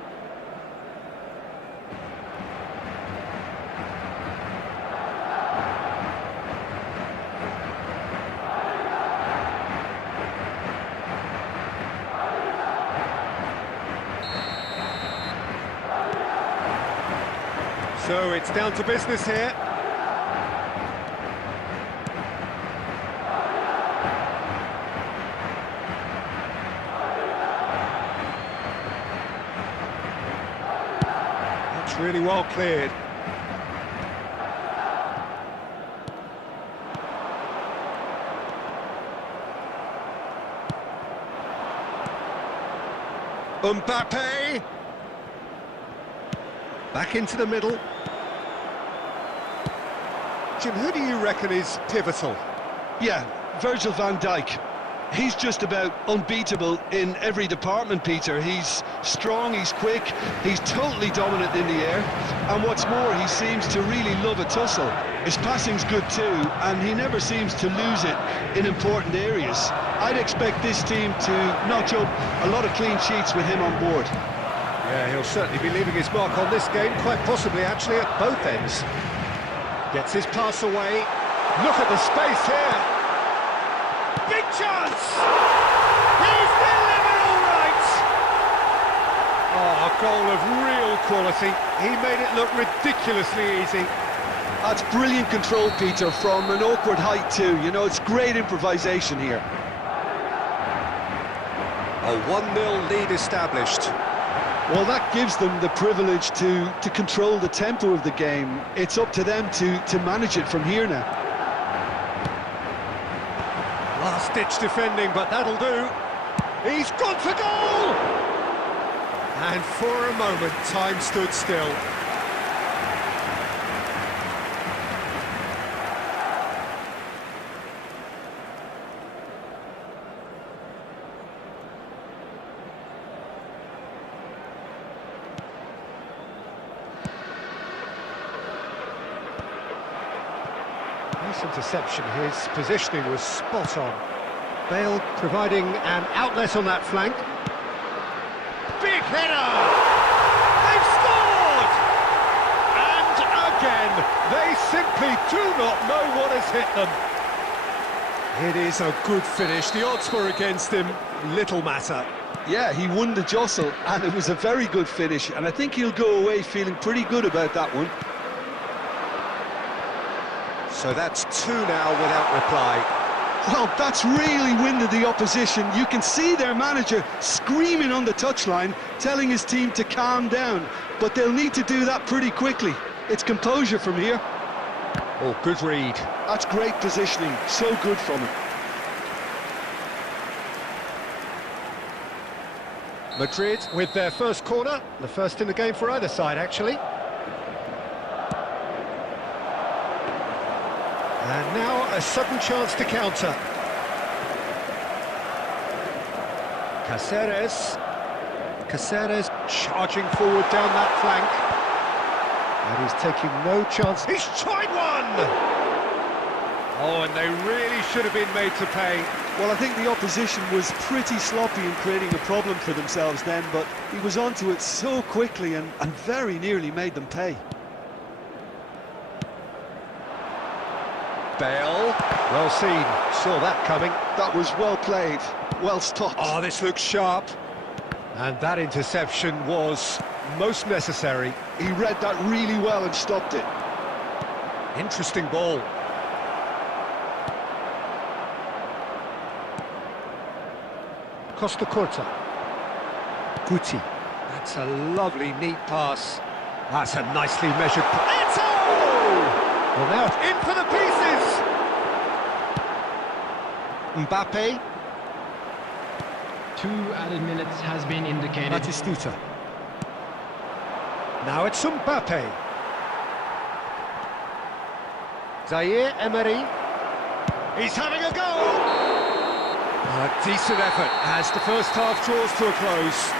So it's down to business here. That's really well cleared. Mbappe! Back into the middle. Jim, who do you reckon is pivotal? Yeah, Virgil van Dijk. He's just about unbeatable in every department, Peter. He's strong, he's quick, he's totally dominant in the air, and what's more, he seems to really love a tussle. His passing's good too, and he never seems to lose it in important areas. I'd expect this team to notch up a lot of clean sheets with him on board. Yeah, he'll certainly be leaving his mark on this game, quite possibly actually at both ends. Gets his pass away. Look at the space here. Big chance! He's delivered all right! Oh, a goal of real quality. He made it look ridiculously easy. That's brilliant control, Peter, from an awkward height too. You know, it's great improvisation here. A 1-0 lead established. Well, that gives them the privilege to control the tempo of the game. It's up to them to manage it from here now. Last-ditch defending, but that'll do. He's gone for goal! And for a moment, time stood still. Nice interception, his positioning was spot on. Bale providing an outlet on that flank. Big header! They've scored! And again, they simply do not know what has hit them. It is a good finish, the odds were against him, little matter. Yeah, he won the jostle, and it was a very good finish, and I think he'll go away feeling pretty good about that one. So that's 2 now without reply. Well, that's really winded the opposition. You can see their manager screaming on the touchline, telling his team to calm down, but they'll need to do that pretty quickly. It's composure from here. Oh, good read. That's great positioning, so good from him. Madrid with their first corner, the first in the game for either side, actually. And now a sudden chance to counter. Caceres charging forward down that flank. And he's taking no chance. He's tried one! Oh, and they really should have been made to pay. Well, I think the opposition was pretty sloppy in creating a problem for themselves then, but he was onto it so quickly and very nearly made them pay. Bale, well seen, saw that coming. That was well played, well stopped. Oh, this looks sharp. And that interception was most necessary. He read that really well and stopped it. Interesting ball. Costa Curta. Guti. That's a lovely, neat pass. That's a nicely measured... Eto! Well, now in for the pieces! Mbappe. 2 added minutes has been indicated. Batistuta. Now it's Mbappe. Zaire Emery. He's having a go! A decent effort as the first half draws to a close.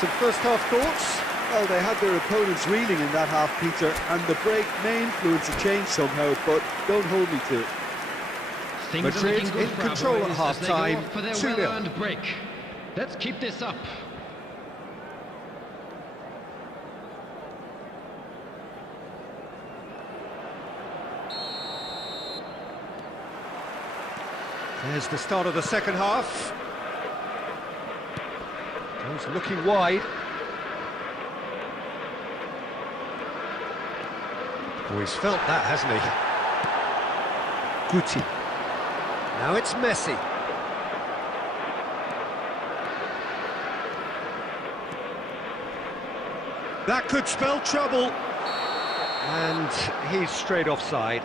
Some first half thoughts? Well, they had their opponents reeling in that half, Peter, and the break may influence a change somehow, but don't hold me to it. Things Madrid are looking good in for our control at boys half as they go time, off for their 2-0. well-earned break. Let's keep this up. There's the start of the second half. He's looking wide. Oh, he's felt that, hasn't he? Guti. Now it's Messi. That could spell trouble. And he's straight offside.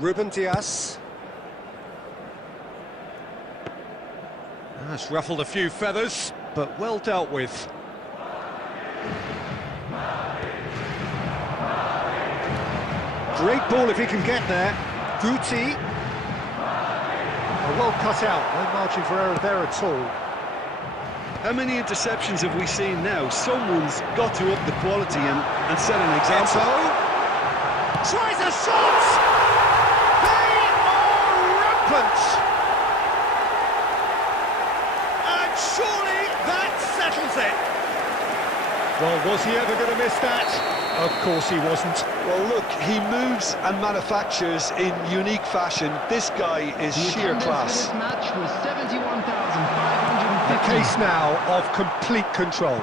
Ruben Dias. That's ruffled a few feathers, but well dealt with. Great ball if he can get there. Guti. Well cut out, no margin for error there at all. How many interceptions have we seen now? Someone's got to up the quality and set an example. Tries a shot! They are rampant! And surely that settles it! Well, was he ever going to miss that? Of course he wasn't. Well, look, he moves and manufactures in unique fashion. This guy is sheer class. For this match was 71,550. A case now of complete control.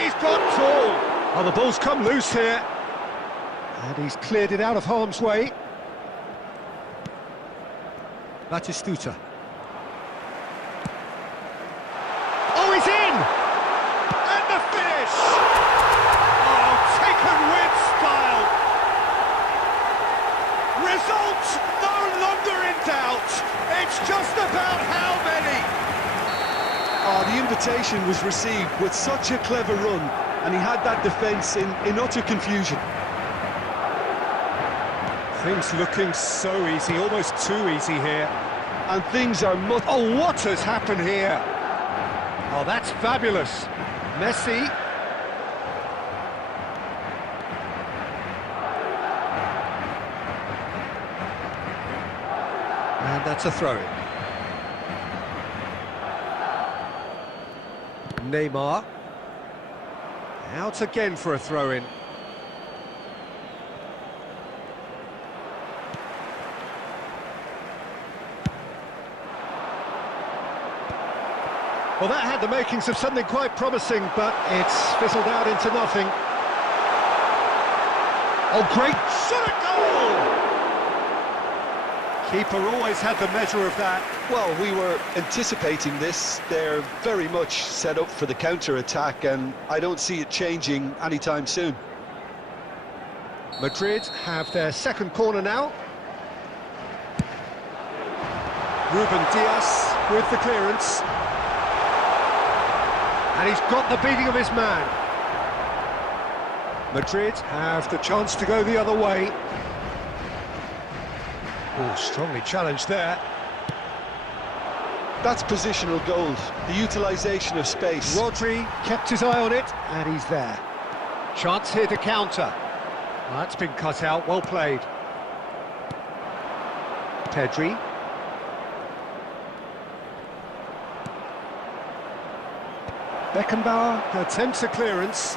He's got tall. Oh, the ball's come loose here. And he's cleared it out of harm's way. Batistuta. Oh, he's in! And the finish! Oh, taken with style. Result no longer in doubt. It's just about how many. Oh, the invitation was received with such a clever run, and he had that defence in utter confusion. Things looking so easy, almost too easy here. And things are much... Oh, what has happened here? Oh, that's fabulous. Messi. And that's a throw-in. Neymar. Out again for a throw-in. Well, that had the makings of something quite promising, but it's fizzled out into nothing. Oh, great shot at goal! Keeper always had the measure of that. Well, we were anticipating this. They're very much set up for the counter-attack, and I don't see it changing anytime soon. Madrid have their second corner now. Ruben Dias with the clearance. And he's got the beating of his man. Madrid have the chance to go the other way. Oh, strongly challenged there. That's positional gold, the utilisation of space. Rodri kept his eye on it, and he's there. Chance here to counter. Well, that's been cut out, well played. Pedri. Beckenbauer attempts a clearance.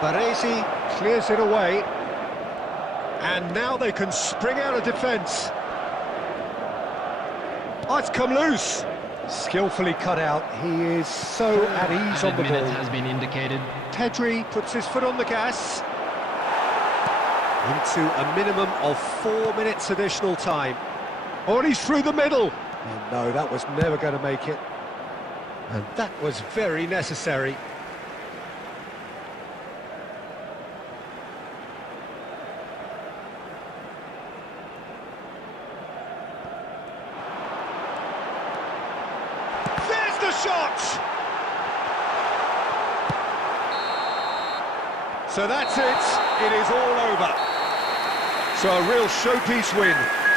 Baresi clears it away. And now they can spring out of defence. Oh, it's come loose. Skillfully cut out. He is so at ease on the ball. Has been indicated. Pedri puts his foot on the gas. Into a minimum of 4 minutes additional time. Oh, and he's through the middle. Oh, no, that was never going to make it. And that was very necessary. Shot! So that's it. It is all over. So a real showpiece win.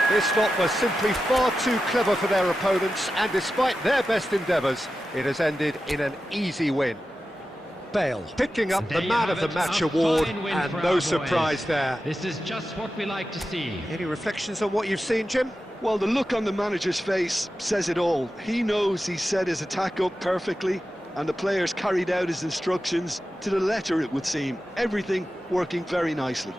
This lot was simply far too clever for their opponents, and despite their best endeavours, it has ended in an easy win. Bale picking up the Man of the Match award, and no surprise there. This is just what we like to see. Any reflections on what you've seen, Jim? Well, the look on the manager's face says it all. He knows he set his attack up perfectly, and the players carried out his instructions to the letter, it would seem. Everything working very nicely.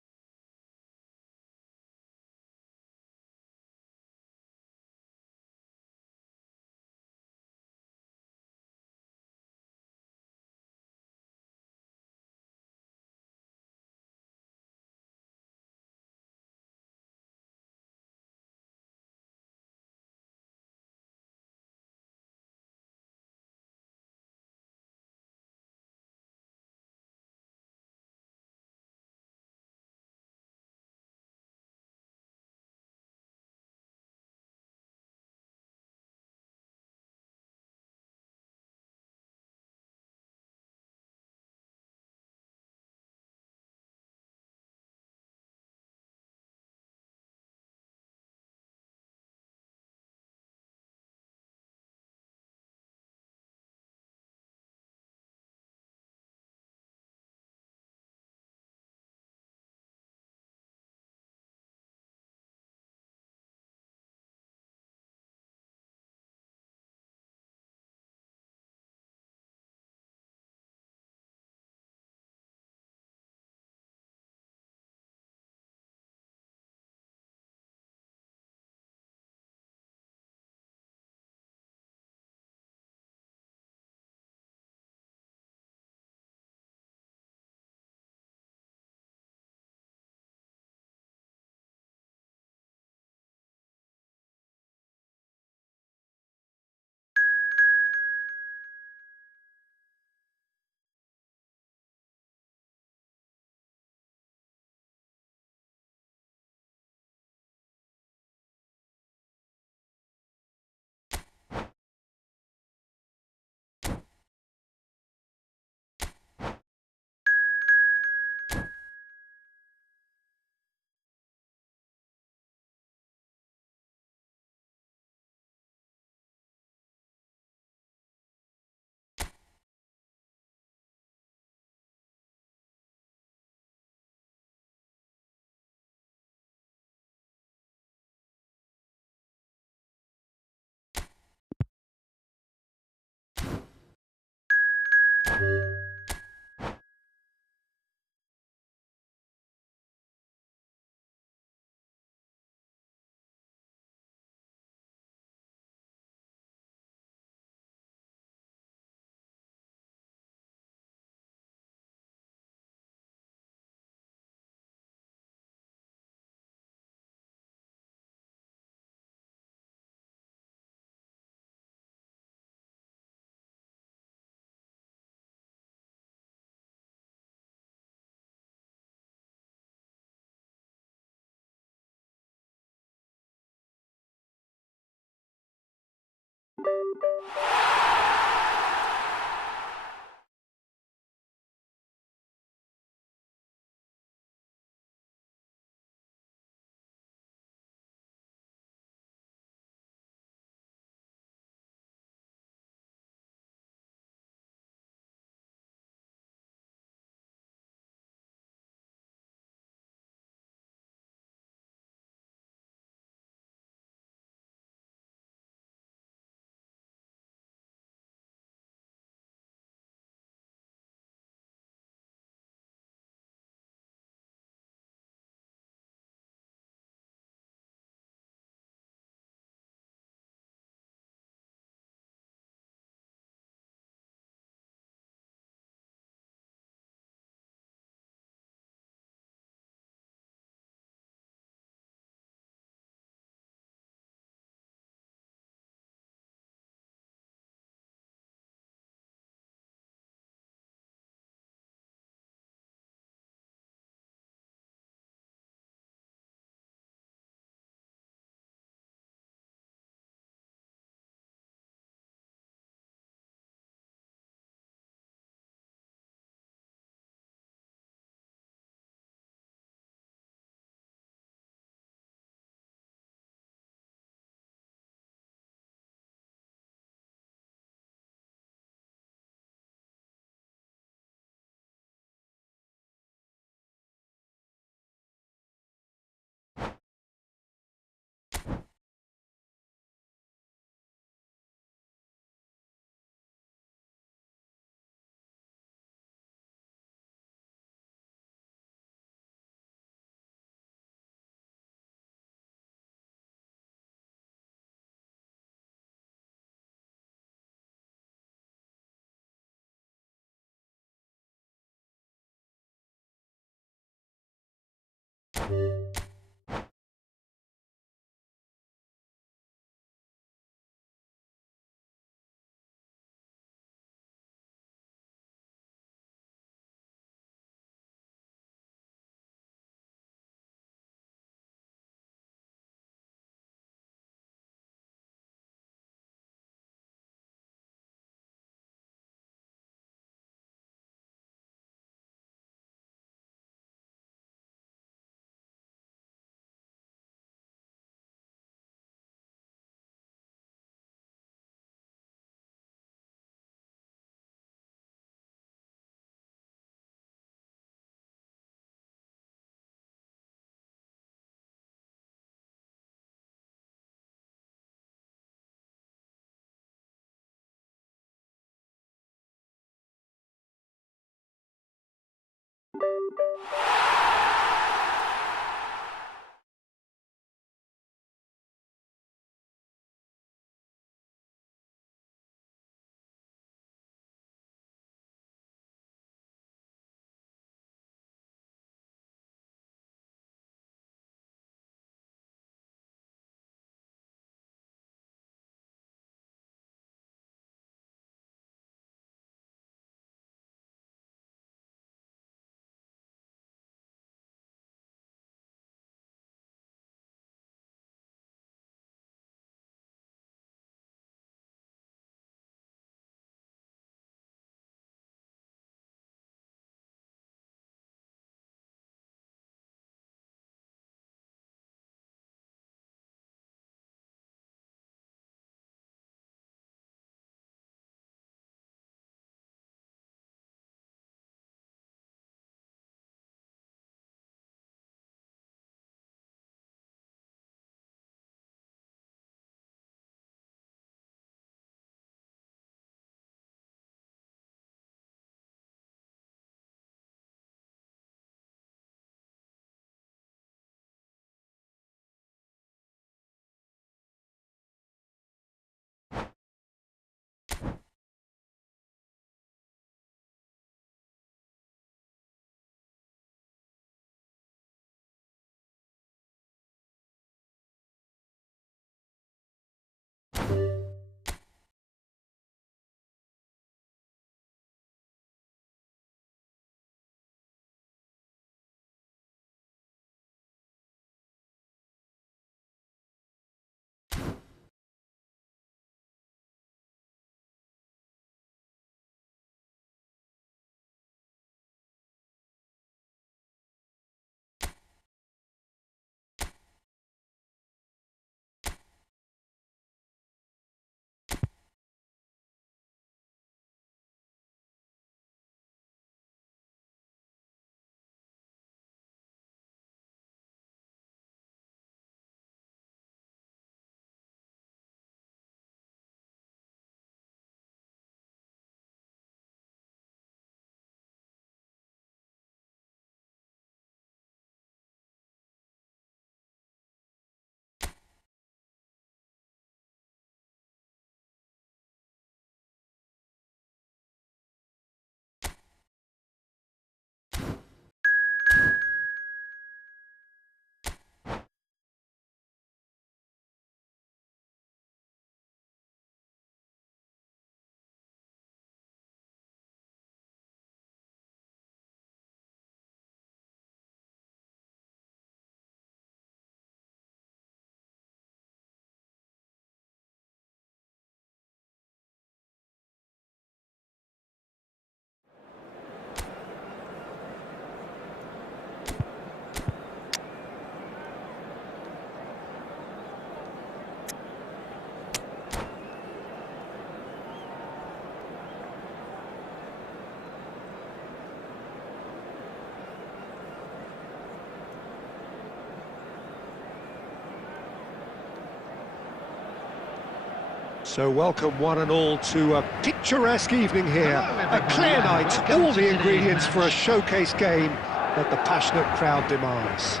So welcome one and all to a picturesque evening here. A clear night, all the ingredients for a showcase game that the passionate crowd demands.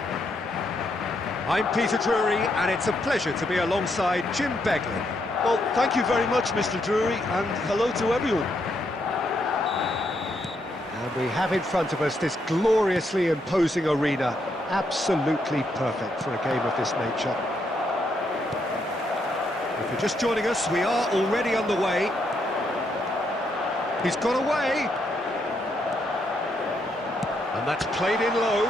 I'm Peter Drury, and it's a pleasure to be alongside Jim Beglin. Well, thank you very much, Mr. Drury, and hello to everyone. And we have in front of us this gloriously imposing arena, absolutely perfect for a game of this nature. If you're just joining us, we are already underway. He's got away. And that's played in low.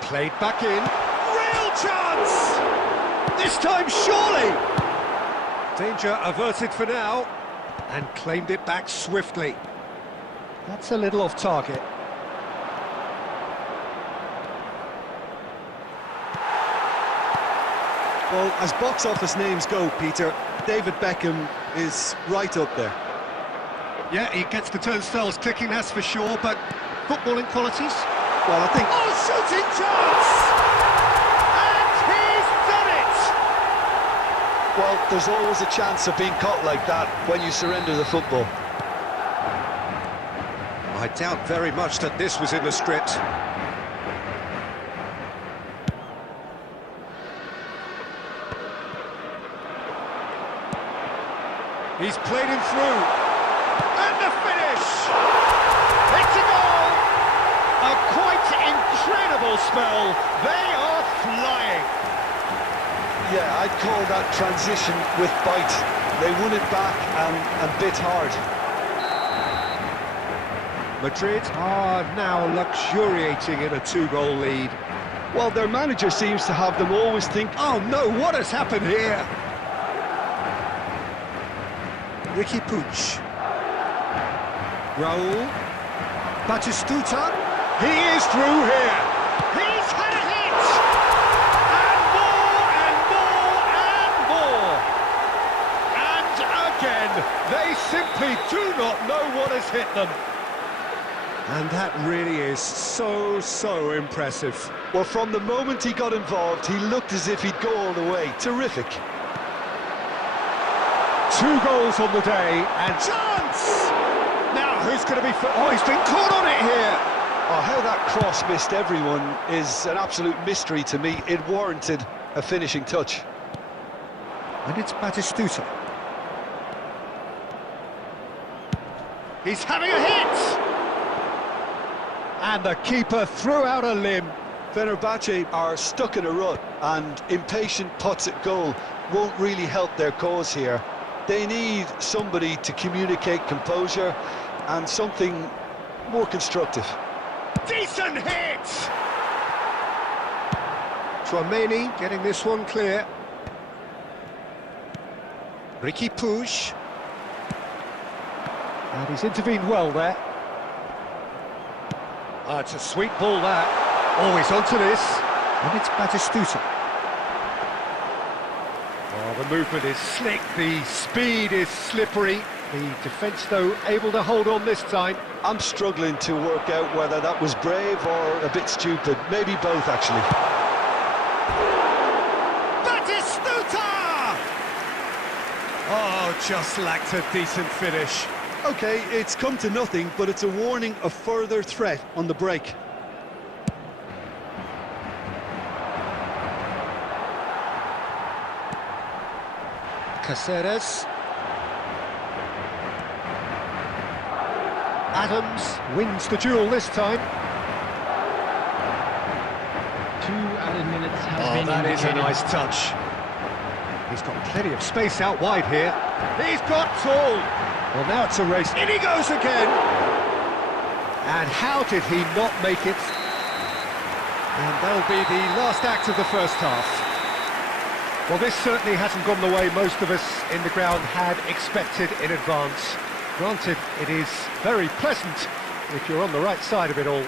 Played back in. Real chance! This time, surely! Danger averted for now. And claimed it back swiftly. That's a little off target. Well, as box office names go, Peter, David Beckham is right up there. Yeah, he gets the turnstiles clicking, that's for sure, but footballing qualities? Well, I think... Oh, shooting chance! And he's done it! Well, there's always a chance of being caught like that when you surrender the football. I doubt very much that this was in the script. He's played him through. And the finish! It's a goal! A quite incredible spell. They are flying. Yeah, I'd call that transition with bite. They won it back and bit hard. Madrid are now luxuriating in a two-goal lead. Well, their manager seems to have them always think... Oh no, what has happened here? Ricky Puig. Raul. Batistuta. He is through here. He's had a hit! And more and more and more! And again, they simply do not know what has hit them. And that really is so impressive. Well, from the moment he got involved, he looked as if he'd go all the way. Terrific. 2 goals on the day, and chance! Now, who's going to be... Oh, he's been caught on it here! Oh, how that cross missed everyone is an absolute mystery to me. It warranted a finishing touch. And it's Batistuta. He's having a hit! And the keeper threw out a limb. Fenerbahce are stuck in a rut, and impatient putts at goal won't really help their cause here. They need somebody to communicate composure and something more constructive. Decent hit! Tchouameni getting this one clear. Ricky Puig. And he's intervened well there. It's a sweet ball, that. Oh, he's onto this. And it's Batistuta. Oh, the movement is slick, the speed is slippery. The defence, though, able to hold on this time. I'm struggling to work out whether that was brave or a bit stupid. Maybe both, actually. Batistuta! Oh, just lacked a decent finish. OK, it's come to nothing, but it's a warning of further threat on the break. Caceres. Adams wins the duel this time. 2 added minutes have Oh, been that is a indicated. nice touch. He's got plenty of space out wide here. He's got tall. Well, now it's a race. In he goes again. And how did he not make it? And that'll be the last act of the first half. Well, this certainly hasn't gone the way most of us in the ground had expected in advance. Granted, it is very pleasant if you're on the right side of it all.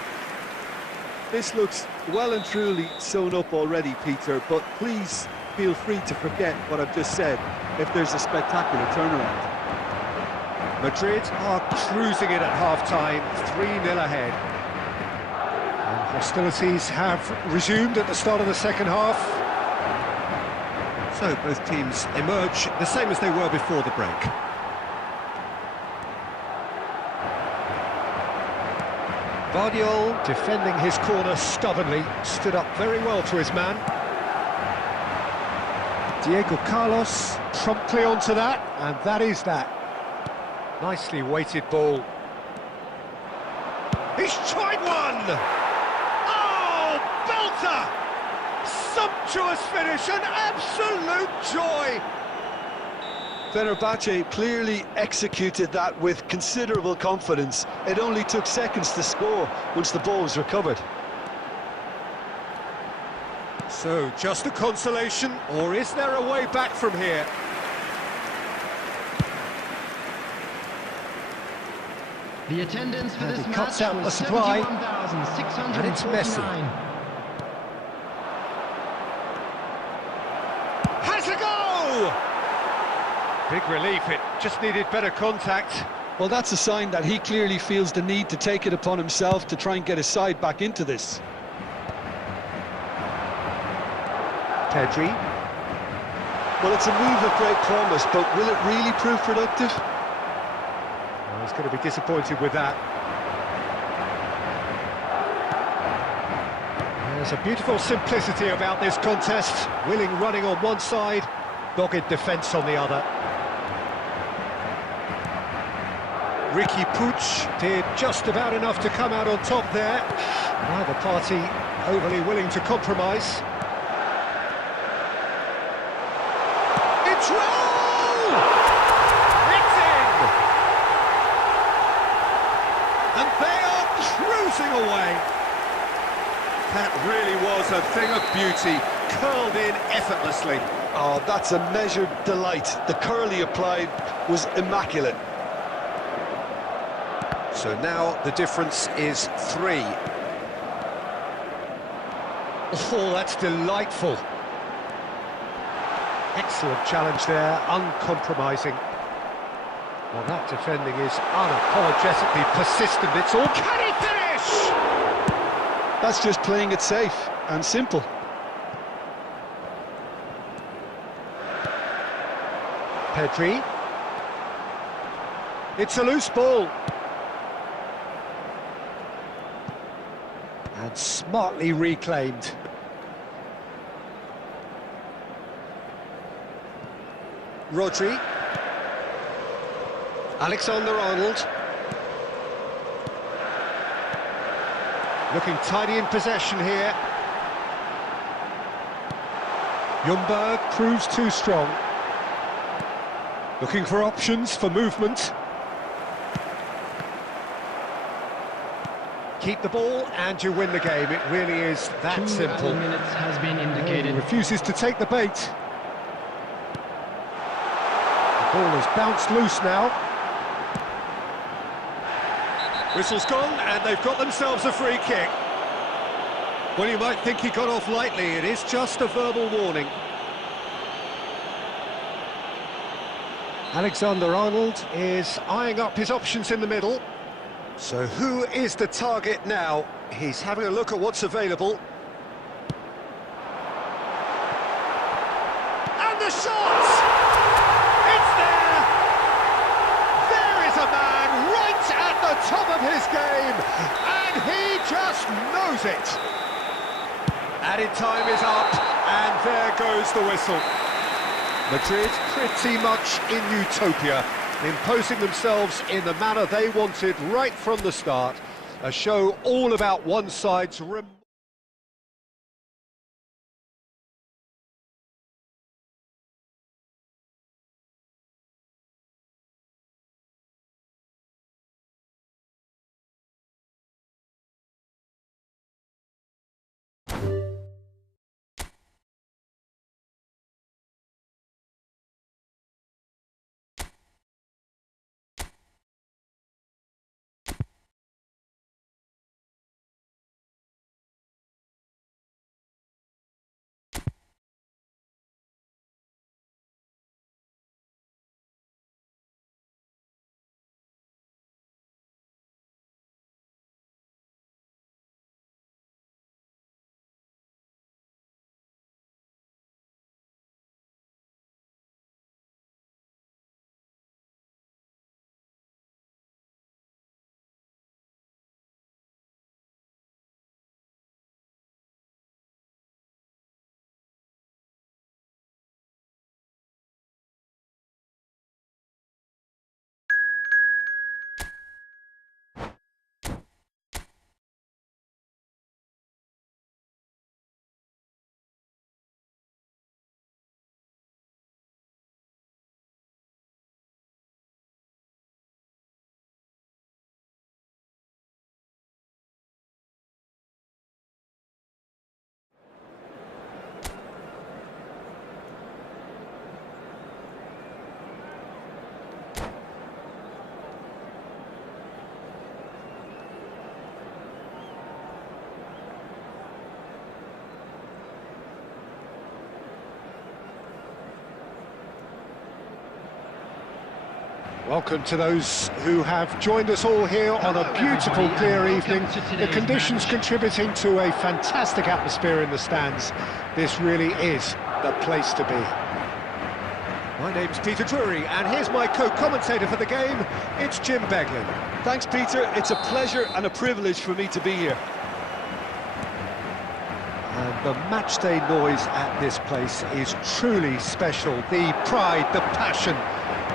This looks well and truly sewn up already, Peter, but please feel free to forget what I've just said if there's a spectacular turnaround. Madrid are cruising in at half-time, 3-0 ahead. And hostilities have resumed at the start of the second half. So both teams emerge the same as they were before the break. Guardiola, defending his corner stubbornly, stood up very well to his man. Diego Carlos promptly onto that, and that is that. Nicely weighted ball. He's tried one! Oh, belter! Sumptuous finish, an absolute joy! Fenerbahce clearly executed that with considerable confidence. It only took seconds to score once the ball was recovered. So, just a consolation, or is there a way back from here? The attendance for And this he cuts match out the was supply, 71,649. and it's Messi. Has a go! Big relief, it just needed better contact. Well, that's a sign that he clearly feels the need to take it upon himself to try and get his side back into this. Pedri. Well, it's a move of great promise, but will it really prove productive? Well, he's going to be disappointed with that. There's a beautiful simplicity about this contest. Willing running on one side, dogged defence on the other. Ricky Puig did just about enough to come out on top there. Neither party overly willing to compromise. It's roll! It's in! And they are cruising away. That really was a thing of beauty, curled in effortlessly. Oh, that's a measured delight. The curl he applied was immaculate. So now the difference is 3. Oh, that's delightful. Excellent challenge there, uncompromising. Well, that defending is unapologetically persistent. It's all... Can he finish? That's just playing it safe and simple. Pedri. It's a loose ball. And smartly reclaimed. Rodri. Alexander-Arnold. Looking tidy in possession here. Ljungberg proves too strong. Looking for options for movement. Keep the ball and you win the game. It really is that 2 simple. minutes has been indicated. He refuses to take the bait. The ball has bounced loose now. Whistle's gone and they've got themselves a free kick. Well, you might think he got off lightly. It is just a verbal warning. Alexander-Arnold is eyeing up his options in the middle. So who is the target now? He's having a look at what's available. And the shot! It's there! There is a man right at the top of his game, and he just knows it. Added time is up, and there goes the whistle. Madrid pretty much in utopia, imposing themselves in the manner they wanted right from the start. A show all about one side's Welcome to those who have joined us all here on a beautiful, clear evening. The conditions contributing to a fantastic atmosphere in the stands. This really is the place to be. My name's Peter Drury, and here's my co-commentator for the game. It's Jim Beglin. Thanks, Peter. It's a pleasure and a privilege for me to be here. And the matchday noise at this place is truly special. The pride, the passion,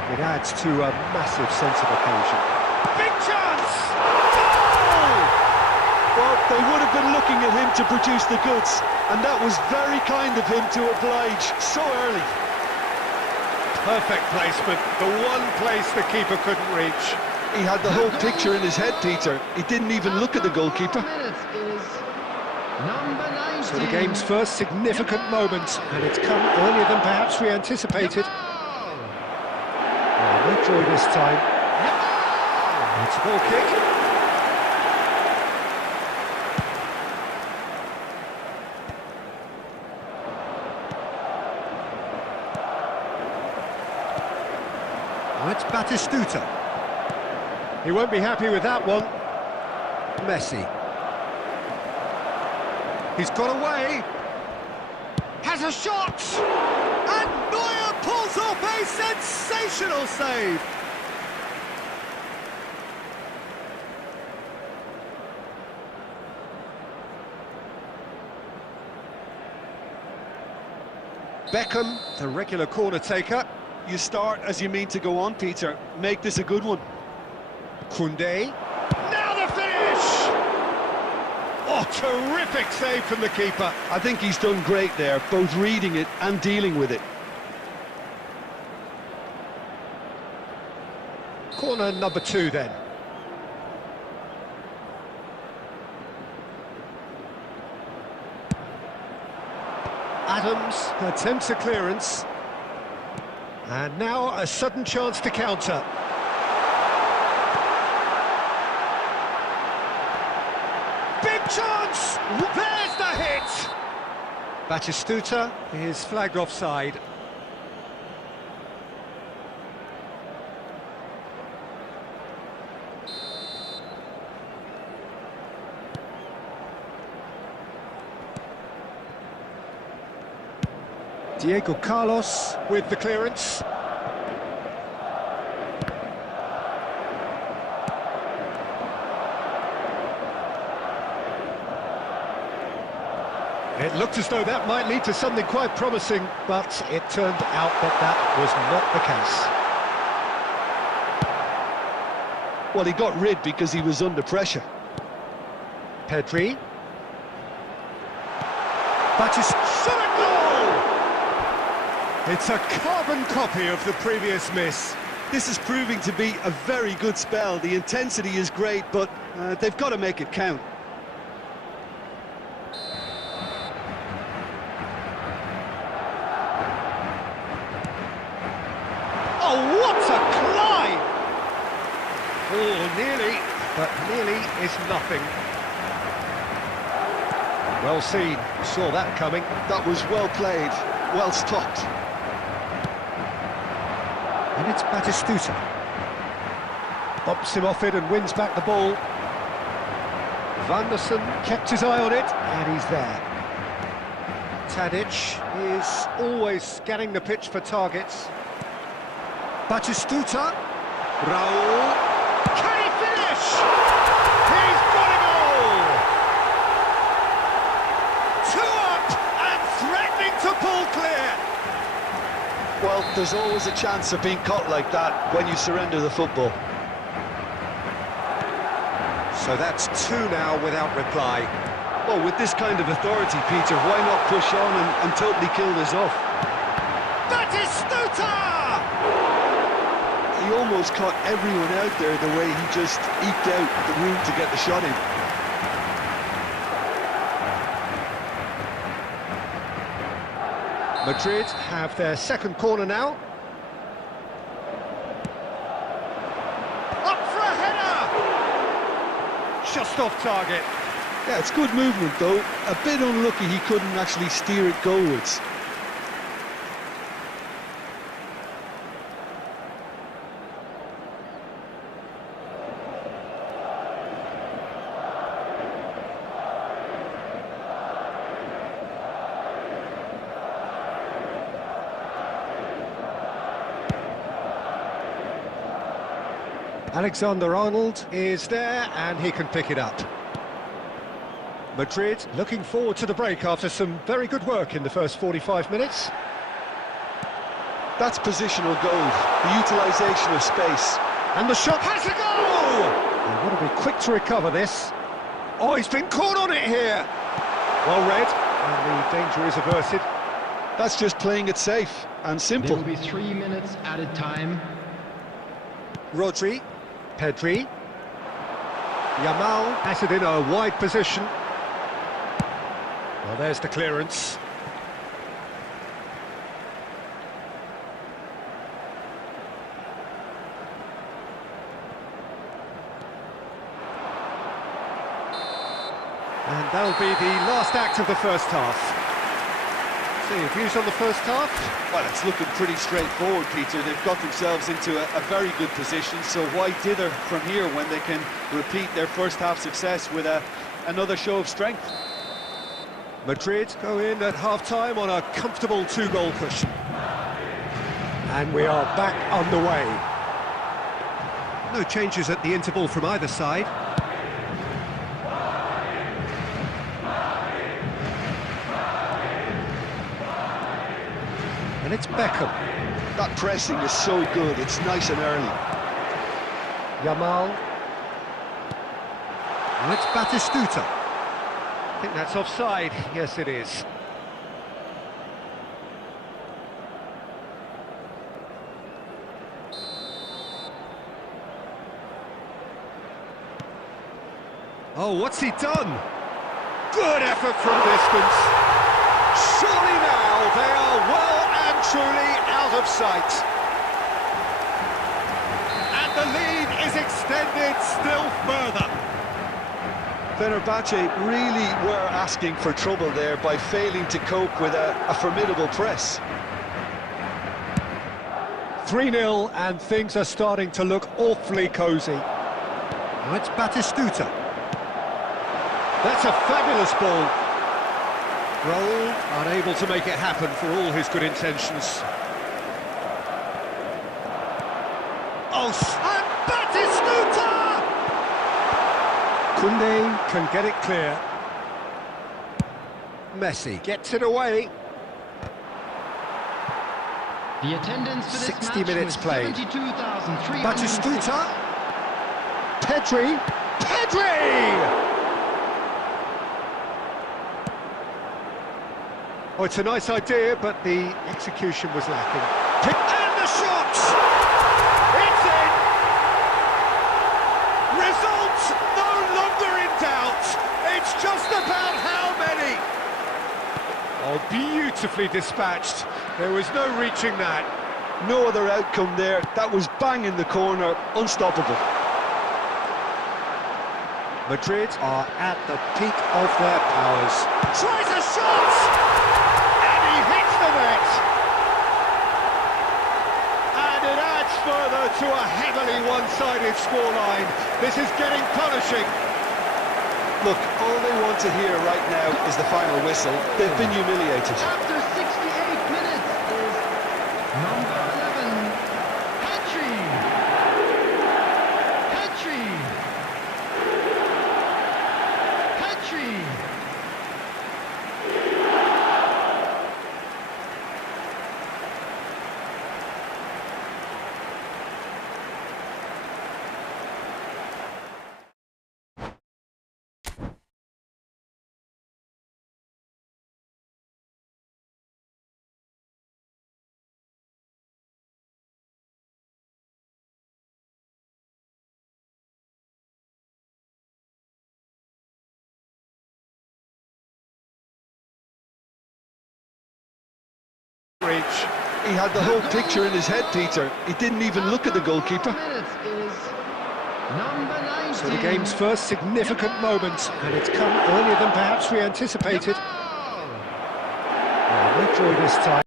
it adds to a massive sense of occasion. Big chance! Goal! Well, they would have been looking at him to produce the goods, and that was very kind of him to oblige so early. Perfect placement, the one place the keeper couldn't reach. He had the whole picture in his head, Peter. He didn't even look at the goalkeeper. So the game's first significant moment, and it's come earlier than perhaps we anticipated. No joy this time. It's a ball kick. Now it's Batistuta. He won't be happy with that one. Messi. He's got away. Has a shot! And Neuer pulls off a sensational save! Beckham, the regular corner taker. You start as you mean to go on, Peter. Make this a good one. Koundé. Now the finish! Oh, terrific save from the keeper. I think he's done great there, both reading it and dealing with it. Corner number 2 then. Adams attempts a clearance. And now a sudden chance to counter. Big chance! There's the hit! Batistuta is flagged offside. Diego Carlos with the clearance. It looked as though that might lead to something quite promising, but it turned out that that was not the case. Well, he got rid because he was under pressure. Pedri. Batistuta, goal! It's a carbon copy of the previous miss. This is proving to be a very good spell. The intensity is great, but they've got to make it count. Oh, what a climb! Oh, nearly, but nearly is nothing. Well seen, saw that coming. That was well played, well stopped. And it's Batistuta. Bumps him off it and wins back the ball. Vanderson kept his eye on it, and he's there. Tadic is always scanning the pitch for targets. Batistuta. Raul. Can he finish? He's got it all! 2 up and threatening to pull clear. Well, there's always a chance of being caught like that when you surrender the football. So that's 2 now without reply. Well, with this kind of authority, Peter, why not push on and totally kill this off? Batistuta! He almost caught everyone out there the way he just eked out the room to get the shot in. Madrid have their second corner now. Up for a header! Just off target. Yeah, it's good movement though. A bit unlucky he couldn't actually steer it goalwards. Alexander-Arnold is there, and he can pick it up. Madrid looking forward to the break after some very good work in the first 45 minutes. That's positional gold, the utilisation of space. And the shot has a goal! They've got to be quick to recover this. Oh, he's been caught on it here! Well read, and the danger is averted. That's just playing it safe and simple. There will be 3 minutes added time. Rodri, Pedri. Yamal has it in a wide position. Well, there's the clearance. And that'll be the last act of the first half. So, your views on the first half? Well, it's looking pretty straightforward, Peter. They've got themselves into a very good position, so why dither from here when they can repeat their first half success with another show of strength? Madrid go in at half-time on a comfortable 2-goal cushion. And we are back underway. No changes at the interval from either side. And it's Beckham. That pressing is so good, it's nice and early. Yamal. And it's Batistuta. I think that's offside. Yes, it is. Oh, what's he done? Good effort from distance. Surely now they are well and truly out of sight. And the lead is extended still further. Fenerbahce really were asking for trouble there by failing to cope with a formidable press. 3-0 and things are starting to look awfully cosy. Now it's Batistuta. That's a fabulous ball. Raul unable to make it happen for all his good intentions. Oh, and Batistuta! Koundé can get it clear. Messi gets it away. The attendance for this 60 match minutes was played. 72,306. Batistuta. Pedri! Oh, it's a nice idea, but the execution was lacking. And the shot! It's in! Result no longer in doubt. It's just about how many. Oh, beautifully dispatched. There was no reaching that. No other outcome there. That was bang in the corner, unstoppable. Madrid are at the peak of their powers. Tries a shot! And he hits the net! And it adds further to a heavily one-sided scoreline. This is getting punishing. Look, all they want to hear right now is the final whistle. They've been humiliated. After 68 minutes is number 11, Petri. Petri. Petri. He had the whole picture in his head, Peter. He didn't even look at the goalkeeper. Minutes is number 19. So the game's first significant moment, and it's come earlier than perhaps we anticipated. Well, we draw this time.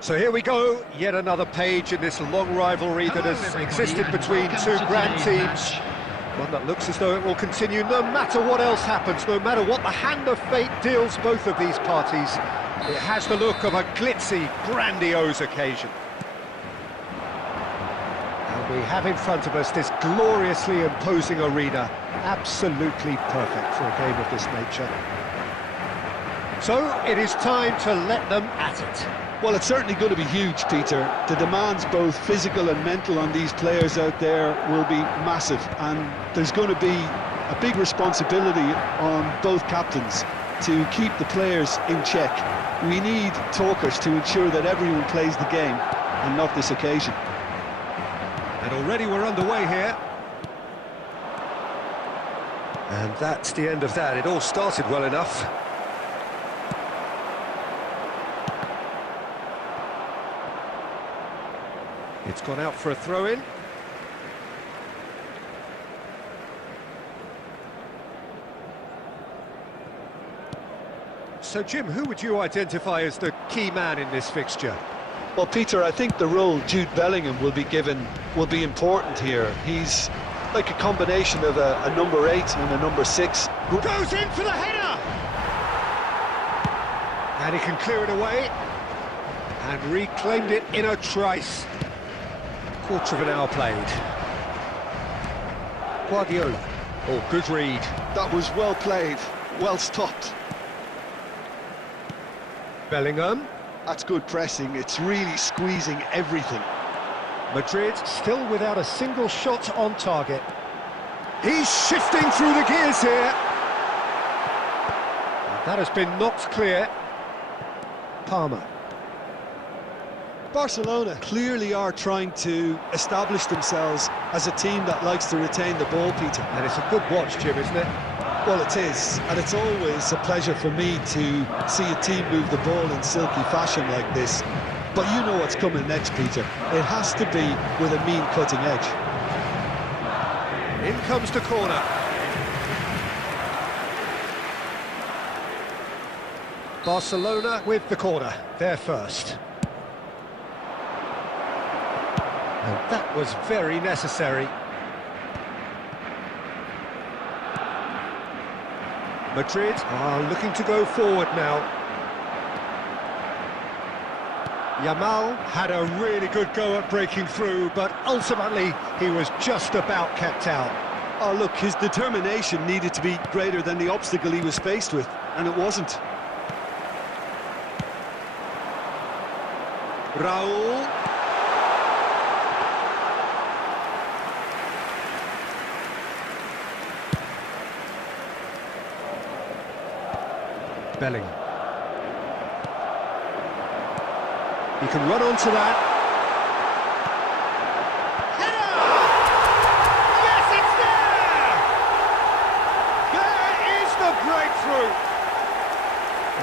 So here we go, yet another page in this long rivalry that has existed between two grand teams. One that looks as though it will continue no matter what else happens, no matter what the hand of fate deals both of these parties. It has the look of a glitzy, grandiose occasion. And we have in front of us this gloriously imposing arena, absolutely perfect for a game of this nature. So it is time to let them at it. Well, it's certainly going to be huge, Peter. The demands, both physical and mental, on these players out there will be massive, and there's going to be a big responsibility on both captains to keep the players in check. We need talkers to ensure that everyone plays the game, and not this occasion. And already we're underway here. And that's the end of that. It all started well enough. It's gone out for a throw-in. So, Jim, who would you identify as the key man in this fixture? Well, Peter, I think the role Jude Bellingham will be given will be important here. He's like a combination of a number 8 and a number 6. Goes in for the header! And he can clear it away. And reclaimed it in a trice. Quarter of an hour played. Guardiola. Oh, good read. That was well played, well stopped. Bellingham. That's good pressing, it's really squeezing everything. Madrid still without a single shot on target. He's shifting through the gears here. That has been knocked clear. Palmer. Barcelona clearly are trying to establish themselves as a team that likes to retain the ball, Peter. And it's a good watch, Jim, isn't it? Well, it is, and it's always a pleasure for me to see a team move the ball in silky fashion like this. But you know what's coming next, Peter. It has to be with a mean cutting edge. In comes the corner. Barcelona with the corner, they're first. And that was very necessary. Madrid are looking to go forward now. Yamal had a really good go at breaking through, but ultimately he was just about kept out. Oh, look, his determination needed to be greater than the obstacle he was faced with, and it wasn't. Raul. Bellingham. He can run onto that. Header! Yes, it's there! There is the breakthrough!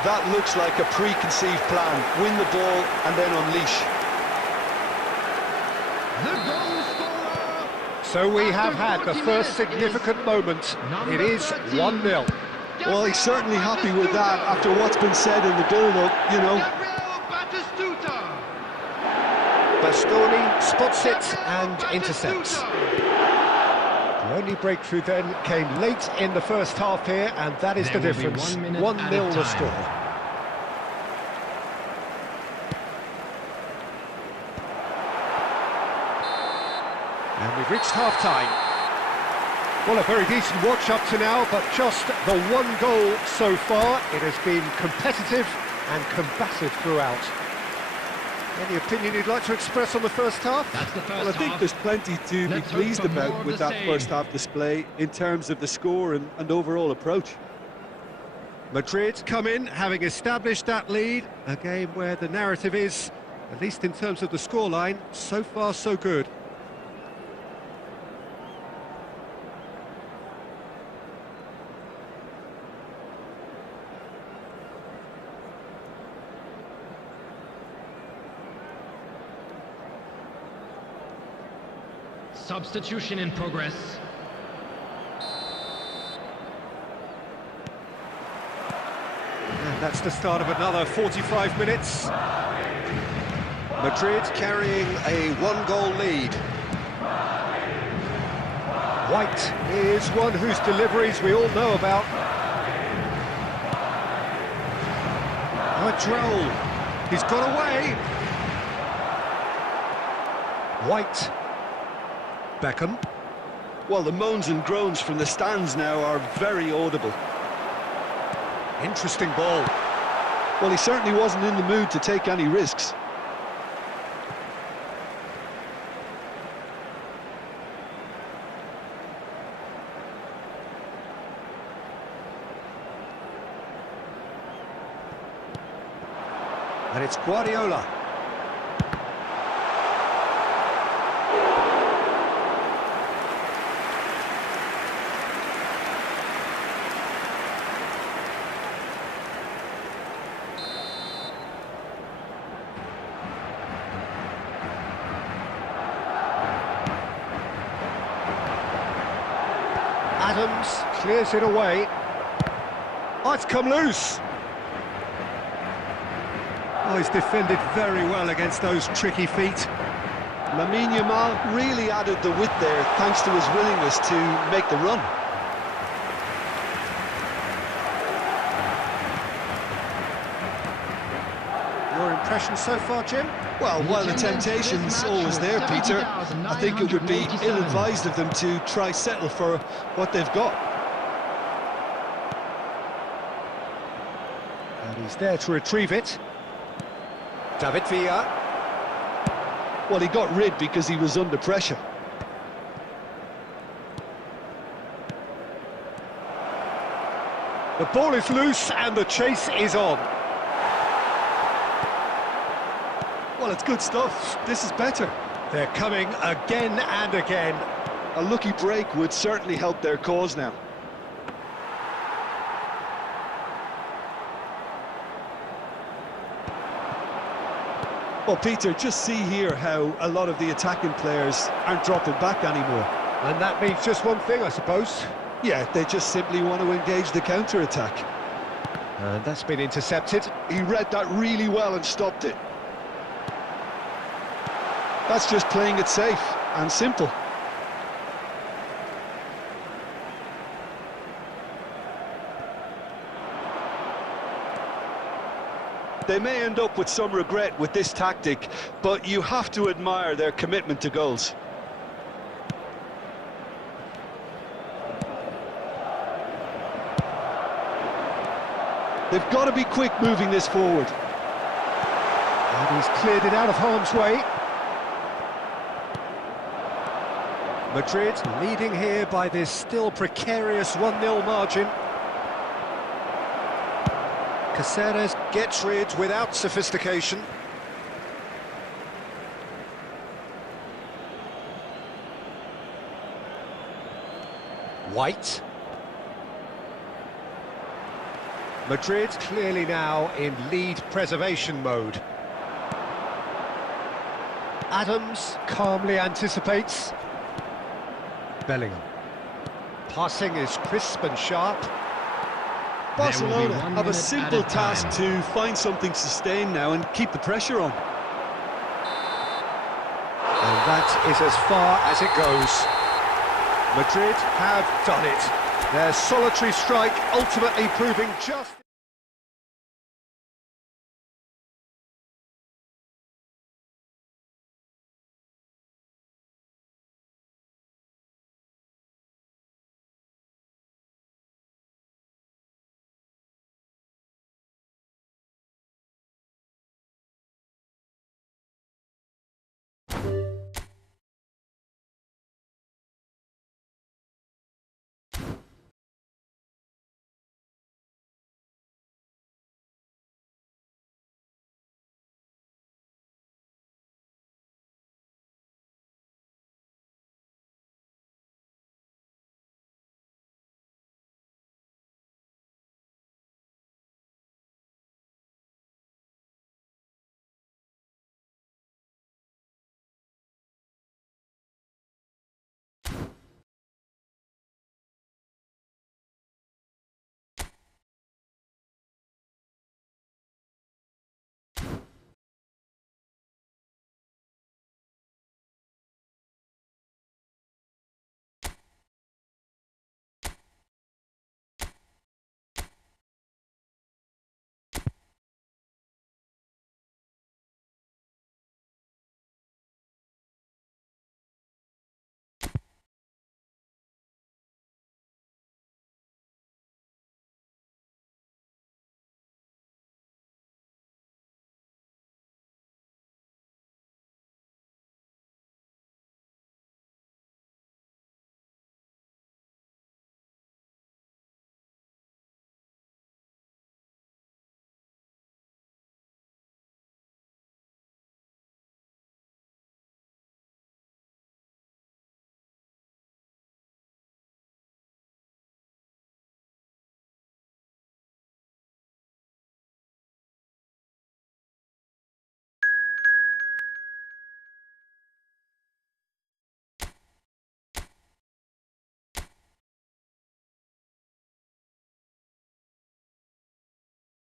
That looks like a preconceived plan. Win the ball and then unleash. The goal scorer. So we have had the first significant moment. It is 1-0. Well, he's certainly happy with that after what's been said in the build-up, you know. Bastoni spots it and intercepts. The only breakthrough then came late in the first half here, and that is the difference. 1-0 the score. And we've reached half-time. Well, a very decent watch up to now, but just the one goal so far. It has been competitive and combative throughout. Any opinion you'd like to express on the first half? That's the first Well, I think half. there's plenty to be pleased about with that first half display in terms of the score and overall approach. Madrid come in, having established that lead. A game where the narrative is, at least in terms of the scoreline, so far so good. Substitution in progress. And that's the start of another 45 minutes. Madrid carrying a one-goal lead. White is one whose deliveries we all know about. Droll, he's got away. White. Beckham. Well, the moans and groans from the stands now are very audible. Interesting ball. Well, he certainly wasn't in the mood to take any risks. And it's Guardiola. Adams clears it away. Oh, it's come loose. Oh, he's defended very well against those tricky feet. Lamine Yamal really added the width there thanks to his willingness to make the run. Your impression so far, Jim? Well, while the temptation's always there, Peter, I think it would be ill-advised of them to try settle for what they've got. And he's there to retrieve it. David Villa. Well, he got rid because he was under pressure. The ball is loose and the chase is on. Well, it's good stuff. This is better. They're coming again and again. A lucky break would certainly help their cause now. Well, Peter, just see here how a lot of the attacking players aren't dropping back anymore. And that means just one thing, I suppose. Yeah, they just simply want to engage the counter-attack. And that's been intercepted. He read that really well and stopped it. That's just playing it safe and simple. They may end up with some regret with this tactic, but you have to admire their commitment to goals. They've got to be quick moving this forward. And he's cleared it out of harm's way. Madrid leading here by this still precarious 1-0 margin. Caceres gets rid without sophistication. White. Madrid clearly now in lead preservation mode. Adams calmly anticipates. Bellingham. Passing is crisp and sharp. Barcelona have a simple task to find something sustained now and keep the pressure on. And that is as far as it goes. Madrid have done it. Their solitary strike ultimately proving just...